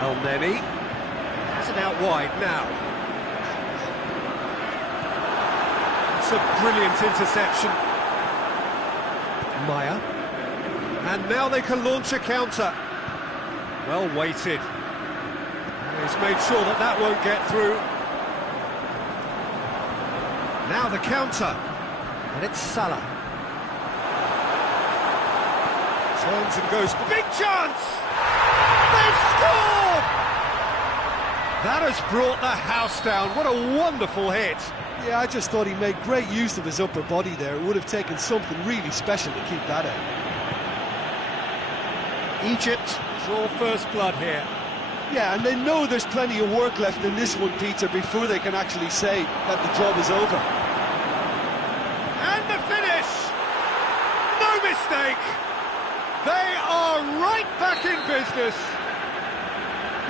El Neni has it out wide now. It's a brilliant interception. Maya. And now they can launch a counter. Well weighted. He's made sure that that won't get through. Now the counter. And it's Salah. Turns and goes, big chance! They've scored! That has brought the house down. What a wonderful hit. Yeah, I just thought he made great use of his upper body there. It would have taken something really special to keep that out. Egypt draw first blood here. Yeah, and they know there's plenty of work left in this one, Peter, before they can actually say that the job is over. And the finish! No mistake! They are right back in business.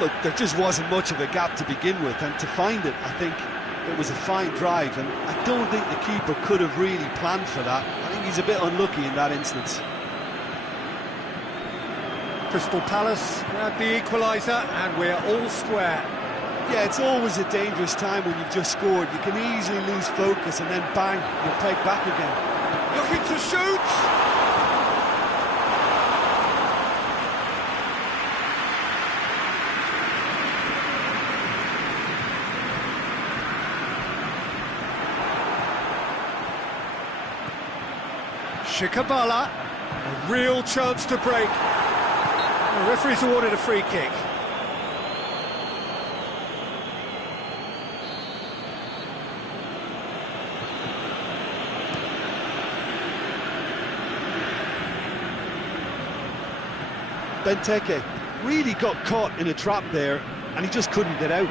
Look, there just wasn't much of a gap to begin with, and to find it, I think it was a fine drive, and I don't think the keeper could have really planned for that. I think he's a bit unlucky in that instance. Crystal Palace grabbed the equaliser, and we're all square. Yeah, it's always a dangerous time when you've just scored. You can easily lose focus, and then bang, you're pegged back again. Looking to shoot! Shikabala, a real chance to break. The referee's awarded a free kick. Benteke really got caught in a trap there, and he just couldn't get out.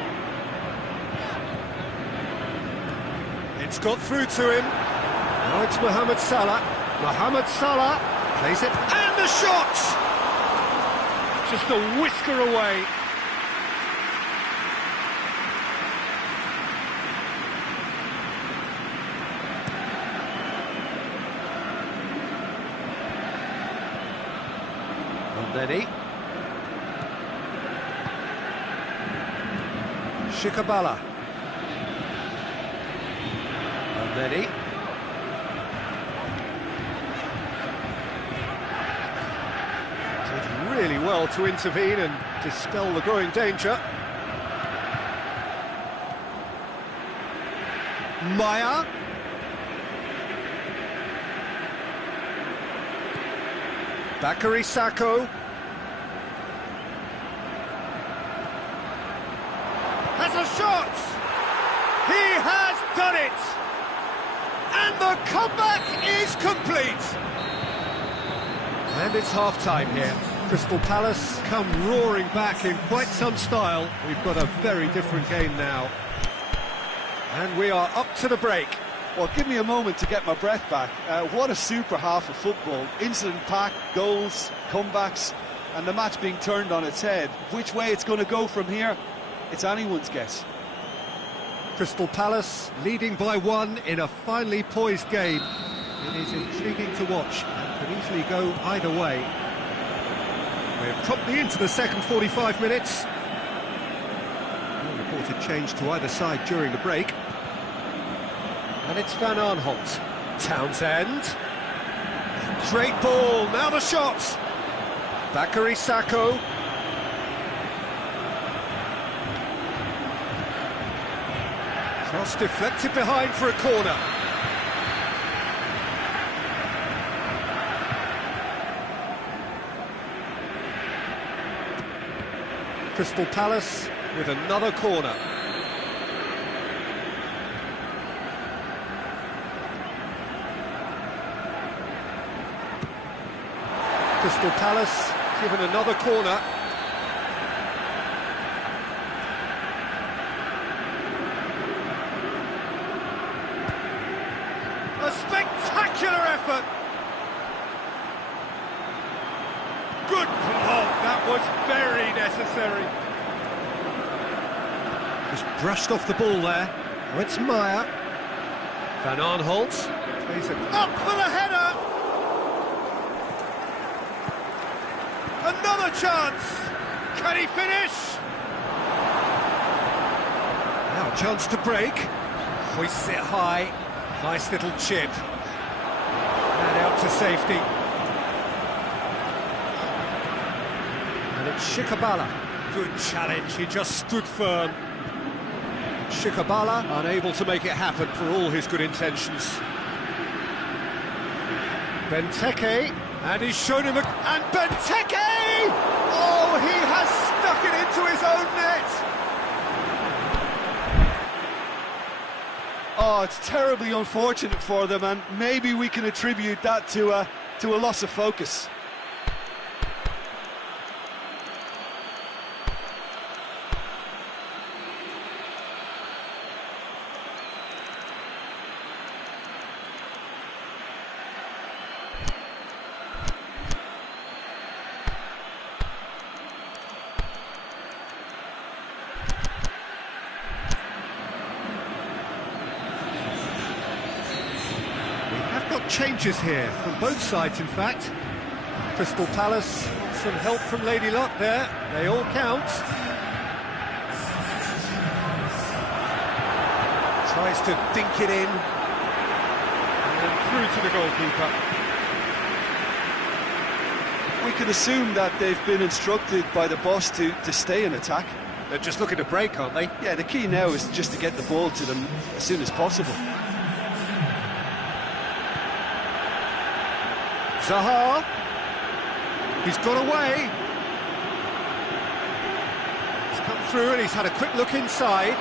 It's got through to him. Now it's Mohamed Salah. Mohamed Salah plays it, and the shot! just a whisker away. Lenny. Shikabala. Lenny. Did really well to intervene and dispel the growing danger. Maya. Bakary Sakho. Has a shot! He has done it! And the comeback is complete! And it's half-time here. Crystal Palace come roaring back in quite some style. We've got a very different game now. And we are up to the break. Well, give me a moment to get my breath back. What a super half of football. Incident-packed, goals, comebacks, and the match being turned on its head. Which way it's going to go from here, it's anyone's guess. Crystal Palace leading by 1 in a finely poised game. It is intriguing to watch and could easily go either way. We're promptly into the second 45 minutes. No reported change to either side during the break. And it's Van Aanholt. Townsend. Great ball, now the shot. Bakary Sakho. Cross deflected behind for a corner. Crystal Palace with another corner. Crystal Palace given another corner. A spectacular effort. Good block, that was very necessary. Just brushed off the ball there. Oh, it's Maya. Van Aanholt plays it up for the header. Another chance! Can he finish? Now a chance to break. Hoists it high. Nice little chip. And out to safety. And it's Shikabala. Good challenge, he just stood firm. Shikabala unable to make it happen for all his good intentions. Benteke. And he's shown him and Benteke! Oh, he has stuck it into his own net! Oh, it's terribly unfortunate for them, and maybe we can attribute that to a loss of focus. Changes here from both sides, in fact. Crystal Palace, some help from Lady Luck there. They all count. Tries to dink it in. And through to the goalkeeper. We can assume that they've been instructed by the boss to stay in attack. They're just looking to break, aren't they? Yeah, the key now is just to get the ball to them as soon as possible. Zaha, he's got away. He's come through and he's had a quick look inside.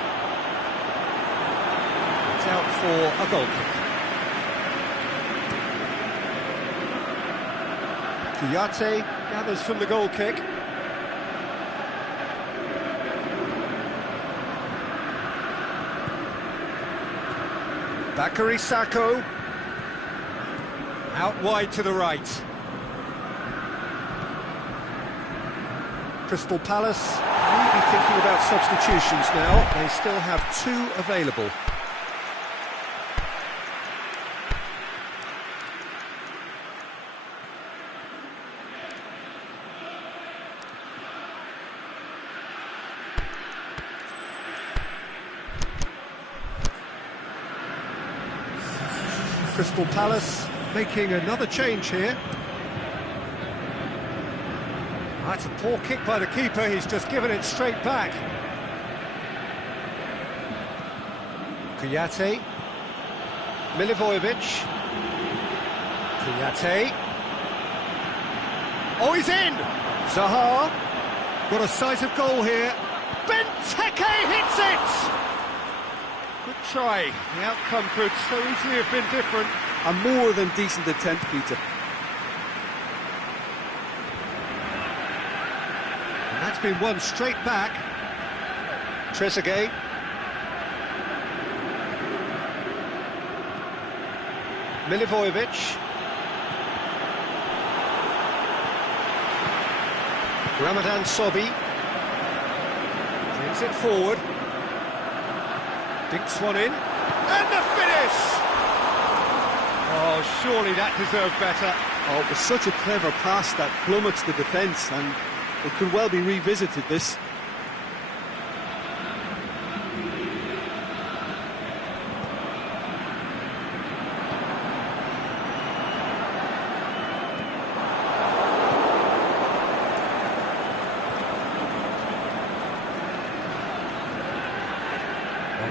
It's out for a goal kick. Kouyaté gathers from the goal kick. Bakary Sakho. Out wide to the right. Crystal Palace maybe thinking about substitutions now. They still have 2 available. Crystal Palace making another change here. That's a poor kick by the keeper, he's just given it straight back. Kouyaté. Milivojevic. Kouyaté. Oh, he's in! Zaha. Got a sight of goal here. Benteke hits it! Good try. The outcome could so easily have been different. A more than decent attempt, Peter. And that's been won straight back. Trezeguet. Milivojevic. Ramadan Sobhi. Brings it forward. Dinks one in. And the finish! Oh, surely that deserved better. Oh, it was such a clever pass that flummoxed the defence, and it could well be revisited, this.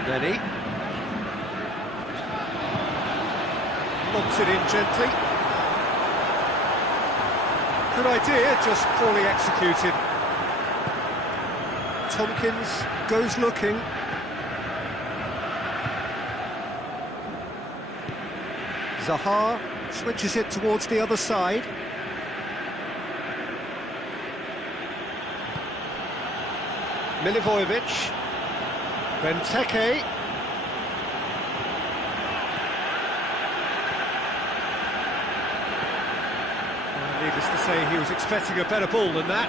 Lenny. Lobs it in gently. Good idea, just poorly executed. Tompkins goes looking. Zaha switches it towards the other side. Milivojevic. Benteke. Well, needless to say, he was expecting a better ball than that.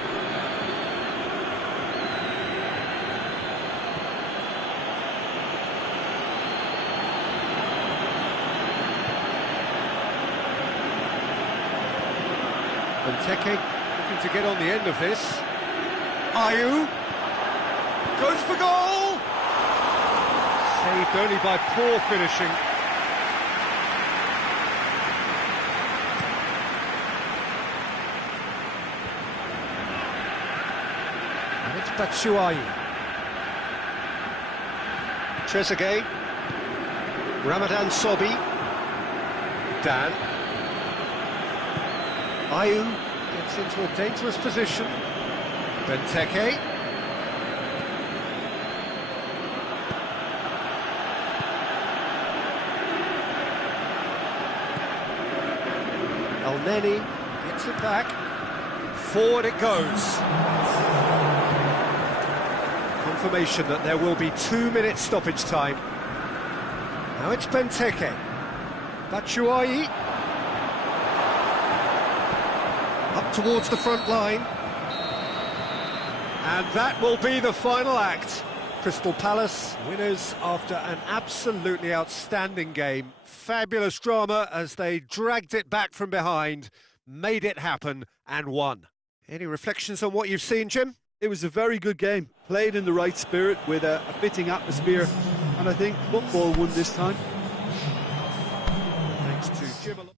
Benteke looking to get on the end of this. Ayew goes for goal! Saved only by poor finishing. And it's Batshuayi. Trezeguet. Ramadan Sobhi. Dan. Ayew gets into a dangerous position. Benteke. Elneny gets it back. Forward it goes. Confirmation that there will be 2-minute stoppage time. Now it's Benteke. Batshuayi. Up towards the front line. And that will be the final act. Crystal Palace winners after an absolutely outstanding game. Fabulous drama as they dragged it back from behind, made it happen and won. Any reflections on what you've seen, Jim? It was a very good game, played in the right spirit with a fitting atmosphere, and I think football won this time. Thanks to Jim.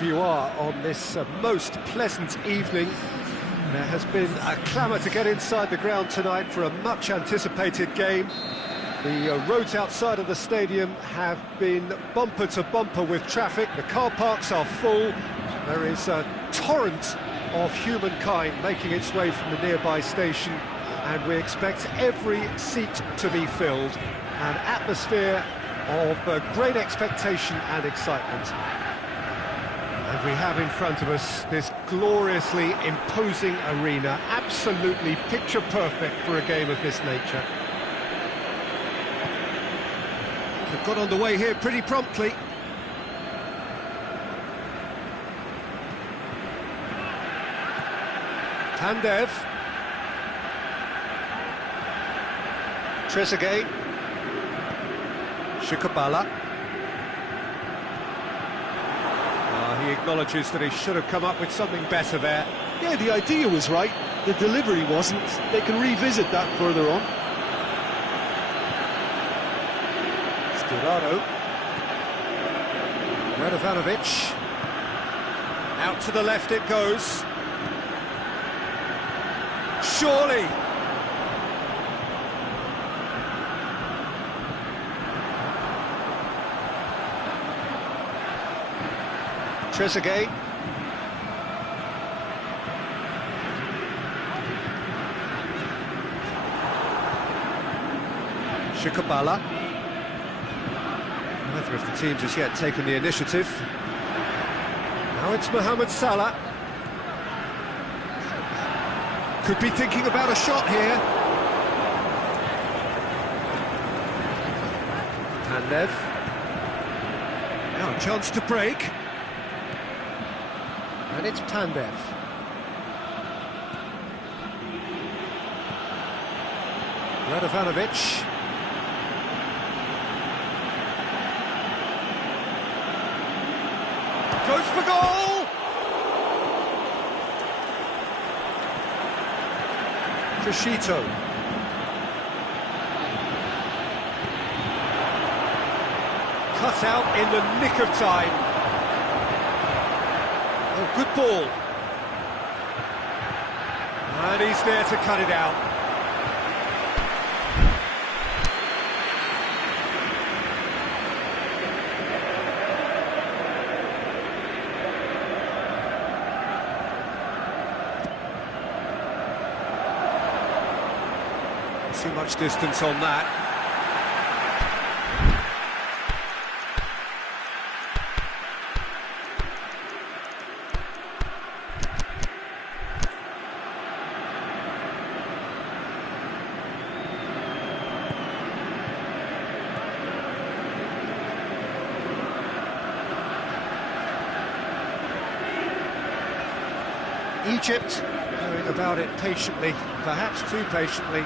wherever you are on this most pleasant evening. There has been a clamour to get inside the ground tonight for a much-anticipated game. The roads outside of the stadium have been bumper to bumper with traffic. The car parks are full. There is a torrent of humankind making its way from the nearby station, and we expect every seat to be filled. An atmosphere of great expectation and excitement. And we have in front of us this gloriously imposing arena, absolutely picture perfect for a game of this nature. We've got underway here pretty promptly. Tandev. Trezeguet. Shikabala. He acknowledges that he should have come up with something better there. Yeah, the idea was right, the delivery wasn't. They can revisit that further on. Sturaro. Radovanovic. Out to the left it goes. Surely. Trezeguet. Shikabala. Neither of the teams has yet taken the initiative. Now it's Mohamed Salah. Could be thinking about a shot here. Tandev. Now a chance to break. And it's Tandev. Radovanovic. Goes for goal! Crescito. Cut out in the nick of time. Oh, good ball. And he's there to cut it out. Too much distance on that. Egypt going about it patiently, perhaps too patiently.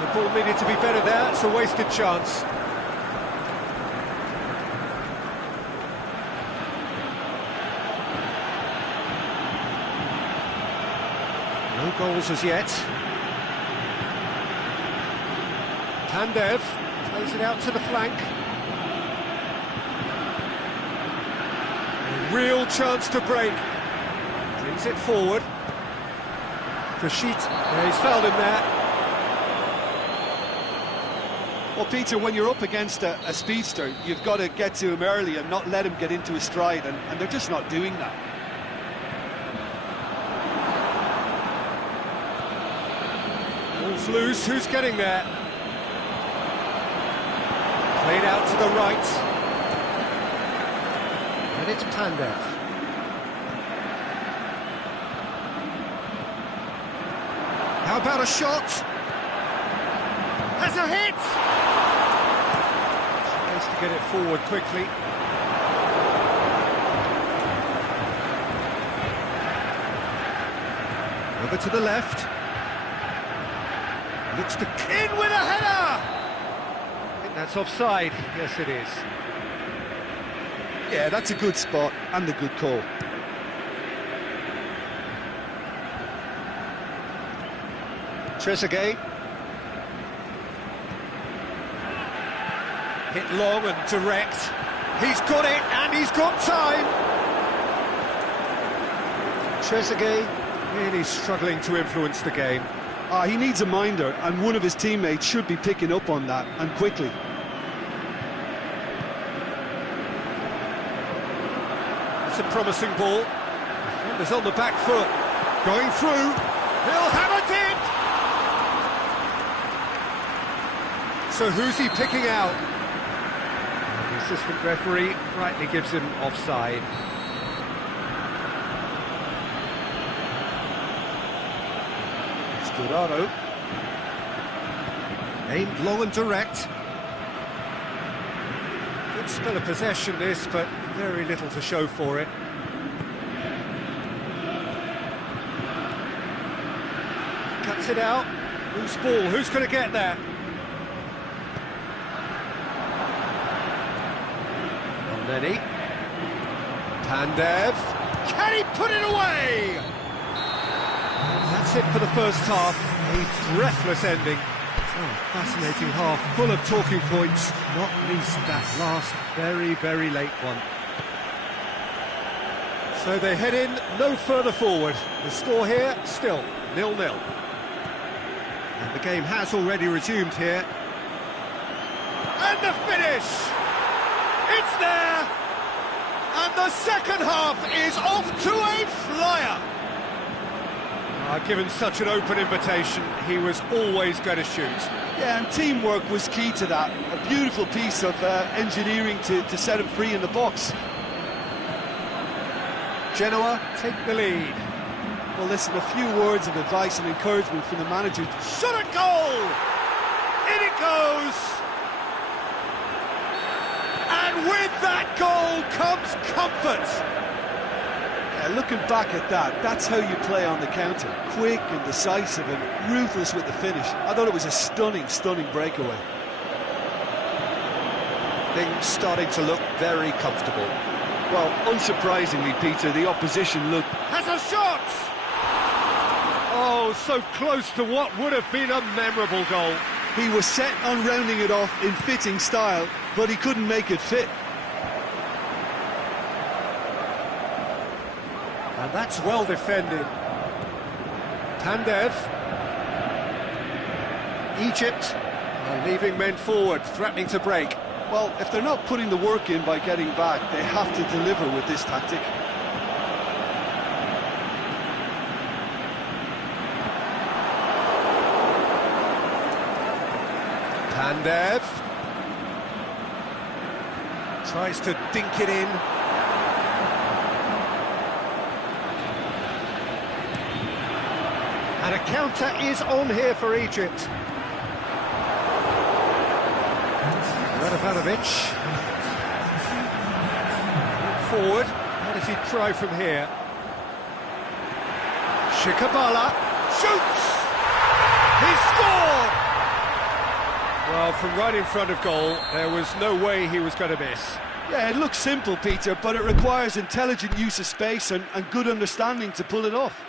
The ball needed to be better there, it's a wasted chance. No goals as yet. Tandev plays it out to the flank. Real chance to break. Brings it forward. Crescito. Yeah, he's fouled him there. Well, Peter, when you're up against a speedster, you've got to get to him early and not let him get into his stride, and they're just not doing that. Ball's loose, who's getting there? Played out to the right. And it's Tandev. How about a shot? Has a hit! Tries to get it forward quickly. Over to the left. Looks to in with a header! I think that's offside. Yes, it is. Yeah, that's a good spot and a good call. Trezeguet. Hit long and direct. He's got it, and he's got time. Trezeguet really struggling to influence the game. He needs a minder, and one of his teammates should be picking up on that, and quickly. It's a promising ball. Defender's on the back foot. Going through. He'll have it in! So who's he picking out? The assistant referee rightly gives him offside. Dorado. Aimed long and direct. Good spell of possession this, but very little to show for it. Cuts it out. Whose ball? Who's going to get that? Lenny. Pandev. Can he put it away? That's it for the first half. A breathless ending. Fascinating half, full of talking points, not least that last very, very late one. So they head in no further forward. The score here, still 0-0. And the game has already resumed here. And the finish! It's there! And the second half is off to a flyer! Given such an open invitation, he was always going to shoot. Yeah, and teamwork was key to that. A beautiful piece of engineering to set him free in the box. Genoa take the lead. Well, listen, a few words of advice and encouragement from the manager. Shot a goal! In it goes! And with that goal comes comfort! Looking back at that, that's how you play on the counter. Quick and decisive and ruthless with the finish. I thought it was a stunning, stunning breakaway. Things starting to look very comfortable. Well, unsurprisingly, Peter, the opposition looked... Has a shot! Oh, so close to what would have been a memorable goal. He was set on rounding it off in fitting style, but he couldn't make it fit. And that's well defended. Pandev. Egypt are leaving men forward, threatening to break. Well, if they're not putting the work in by getting back, they have to deliver with this tactic. Pandev. Tries to dink it in. And a counter is on here for Egypt. Radovanovic. Forward. How does he try from here? Shikabala shoots! He scored! Well, from right in front of goal, there was no way he was going to miss. Yeah, it looks simple, Peter, but it requires intelligent use of space and good understanding to pull it off.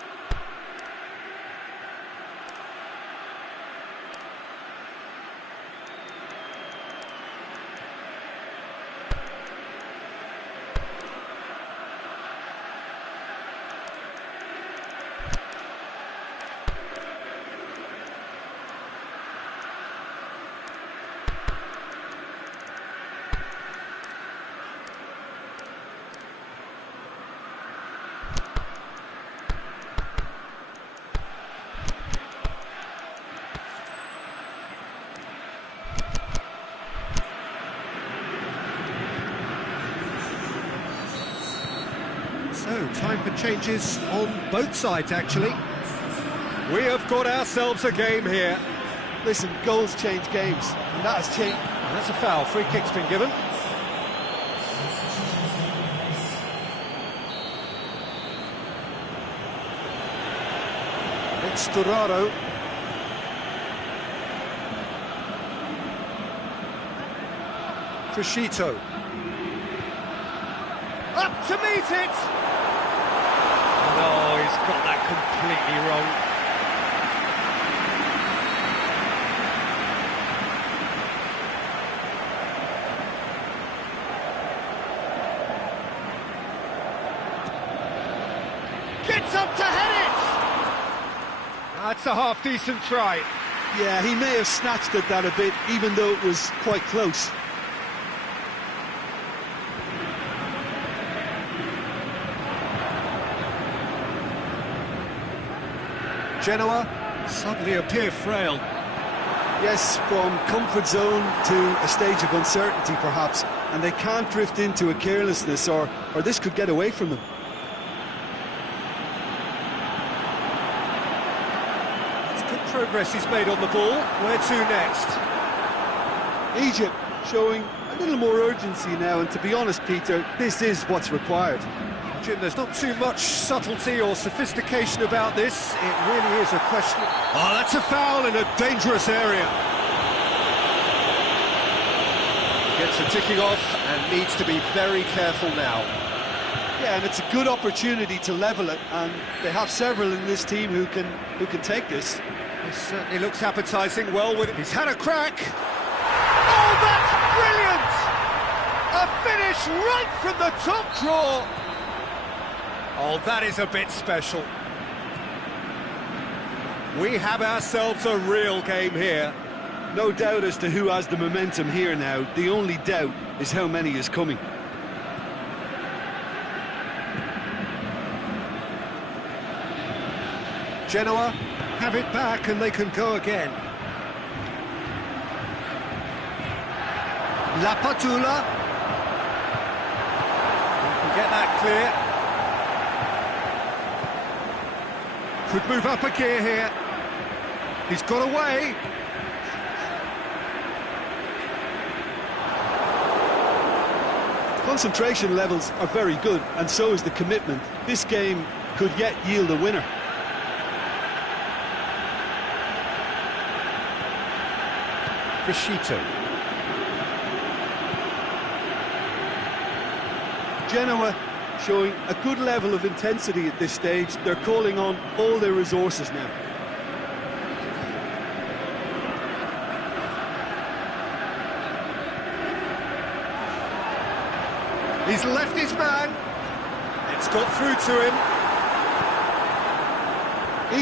So, time for changes on both sides, actually. We have got ourselves a game here. Listen, goals change games, and that has changed. And that's a foul. Free kick's been given. It's Dorado. Crescito. Up to meet it! No, he's got that completely wrong. up to head it! That's a half-decent try. Yeah, he may have snatched at that a bit, even though it was quite close. Genoa suddenly appear frail. Yes, from comfort zone to a stage of uncertainty perhaps, and they can't drift into a carelessness or this could get away from them. It's good progress he's made on the ball. Where to next? Egypt showing a little more urgency now, and to be honest, Peter, this is what's required. Jim, there's not too much subtlety or sophistication about this. It really is a question. Oh, that's a foul in a dangerous area. Gets the ticking off and needs to be very careful now. Yeah, and it's a good opportunity to level it, and they have several in this team who can take this. It certainly looks appetising. Well, he's had a crack. Oh, that's brilliant! A finish right from the top draw. Oh, that is a bit special. We have ourselves a real game here. No doubt as to who has the momentum here now. The only doubt is how many is coming. Genoa have it back and they can go again. La Patula. We can get that clear. Could move up a gear here. He's got away. Concentration levels are very good, and so is the commitment. This game could yet yield a winner. Vishito. Genoa showing a good level of intensity at this stage. They're calling on all their resources now. He's left his man. It's got through to him.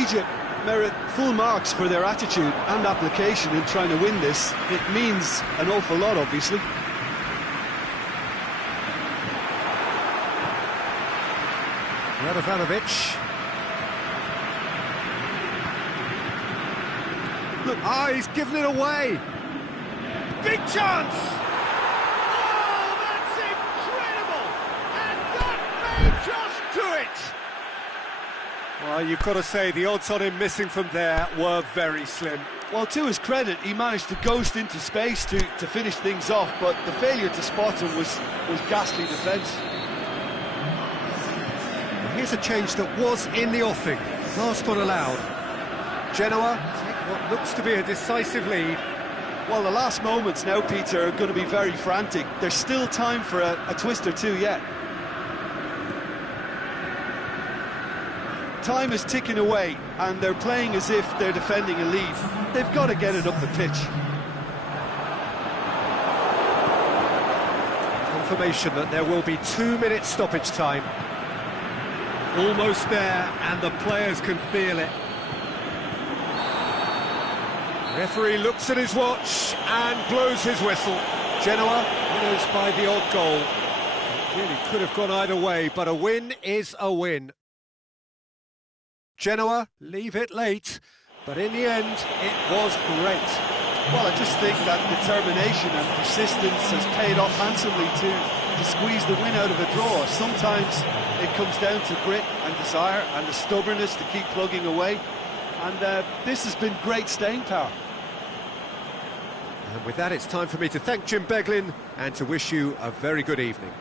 Egypt merit full marks for their attitude and application in trying to win this. It means an awful lot, obviously. Radovanovic. Look, he's given it away. Big chance! Oh, that's incredible! And that may just do it! Well, you've got to say the odds on him missing from there were very slim. Well, to his credit, he managed to ghost into space to finish things off, but the failure to spot him was ghastly defence. Here's a change that was in the offing. Last one allowed. Genoa take what looks to be a decisive lead. Well, the last moments now, Peter, are going to be very frantic. There's still time for a twist or two yet. Time is ticking away, and they're playing as if they're defending a lead. They've got to get it up the pitch. Confirmation that there will be 2 minutes stoppage time. Almost there, and the players can feel it. Referee looks at his watch and blows his whistle. Genoa winners by the odd goal. It really could have gone either way, but a win is a win. Genoa leave it late, but in the end, it was great. Well, I just think that determination and persistence has paid off handsomely to squeeze the win out of a draw. Sometimes it comes down to grit and desire and the stubbornness to keep plugging away. And this has been great staying power. And with that, it's time for me to thank Jim Beglin and to wish you a very good evening.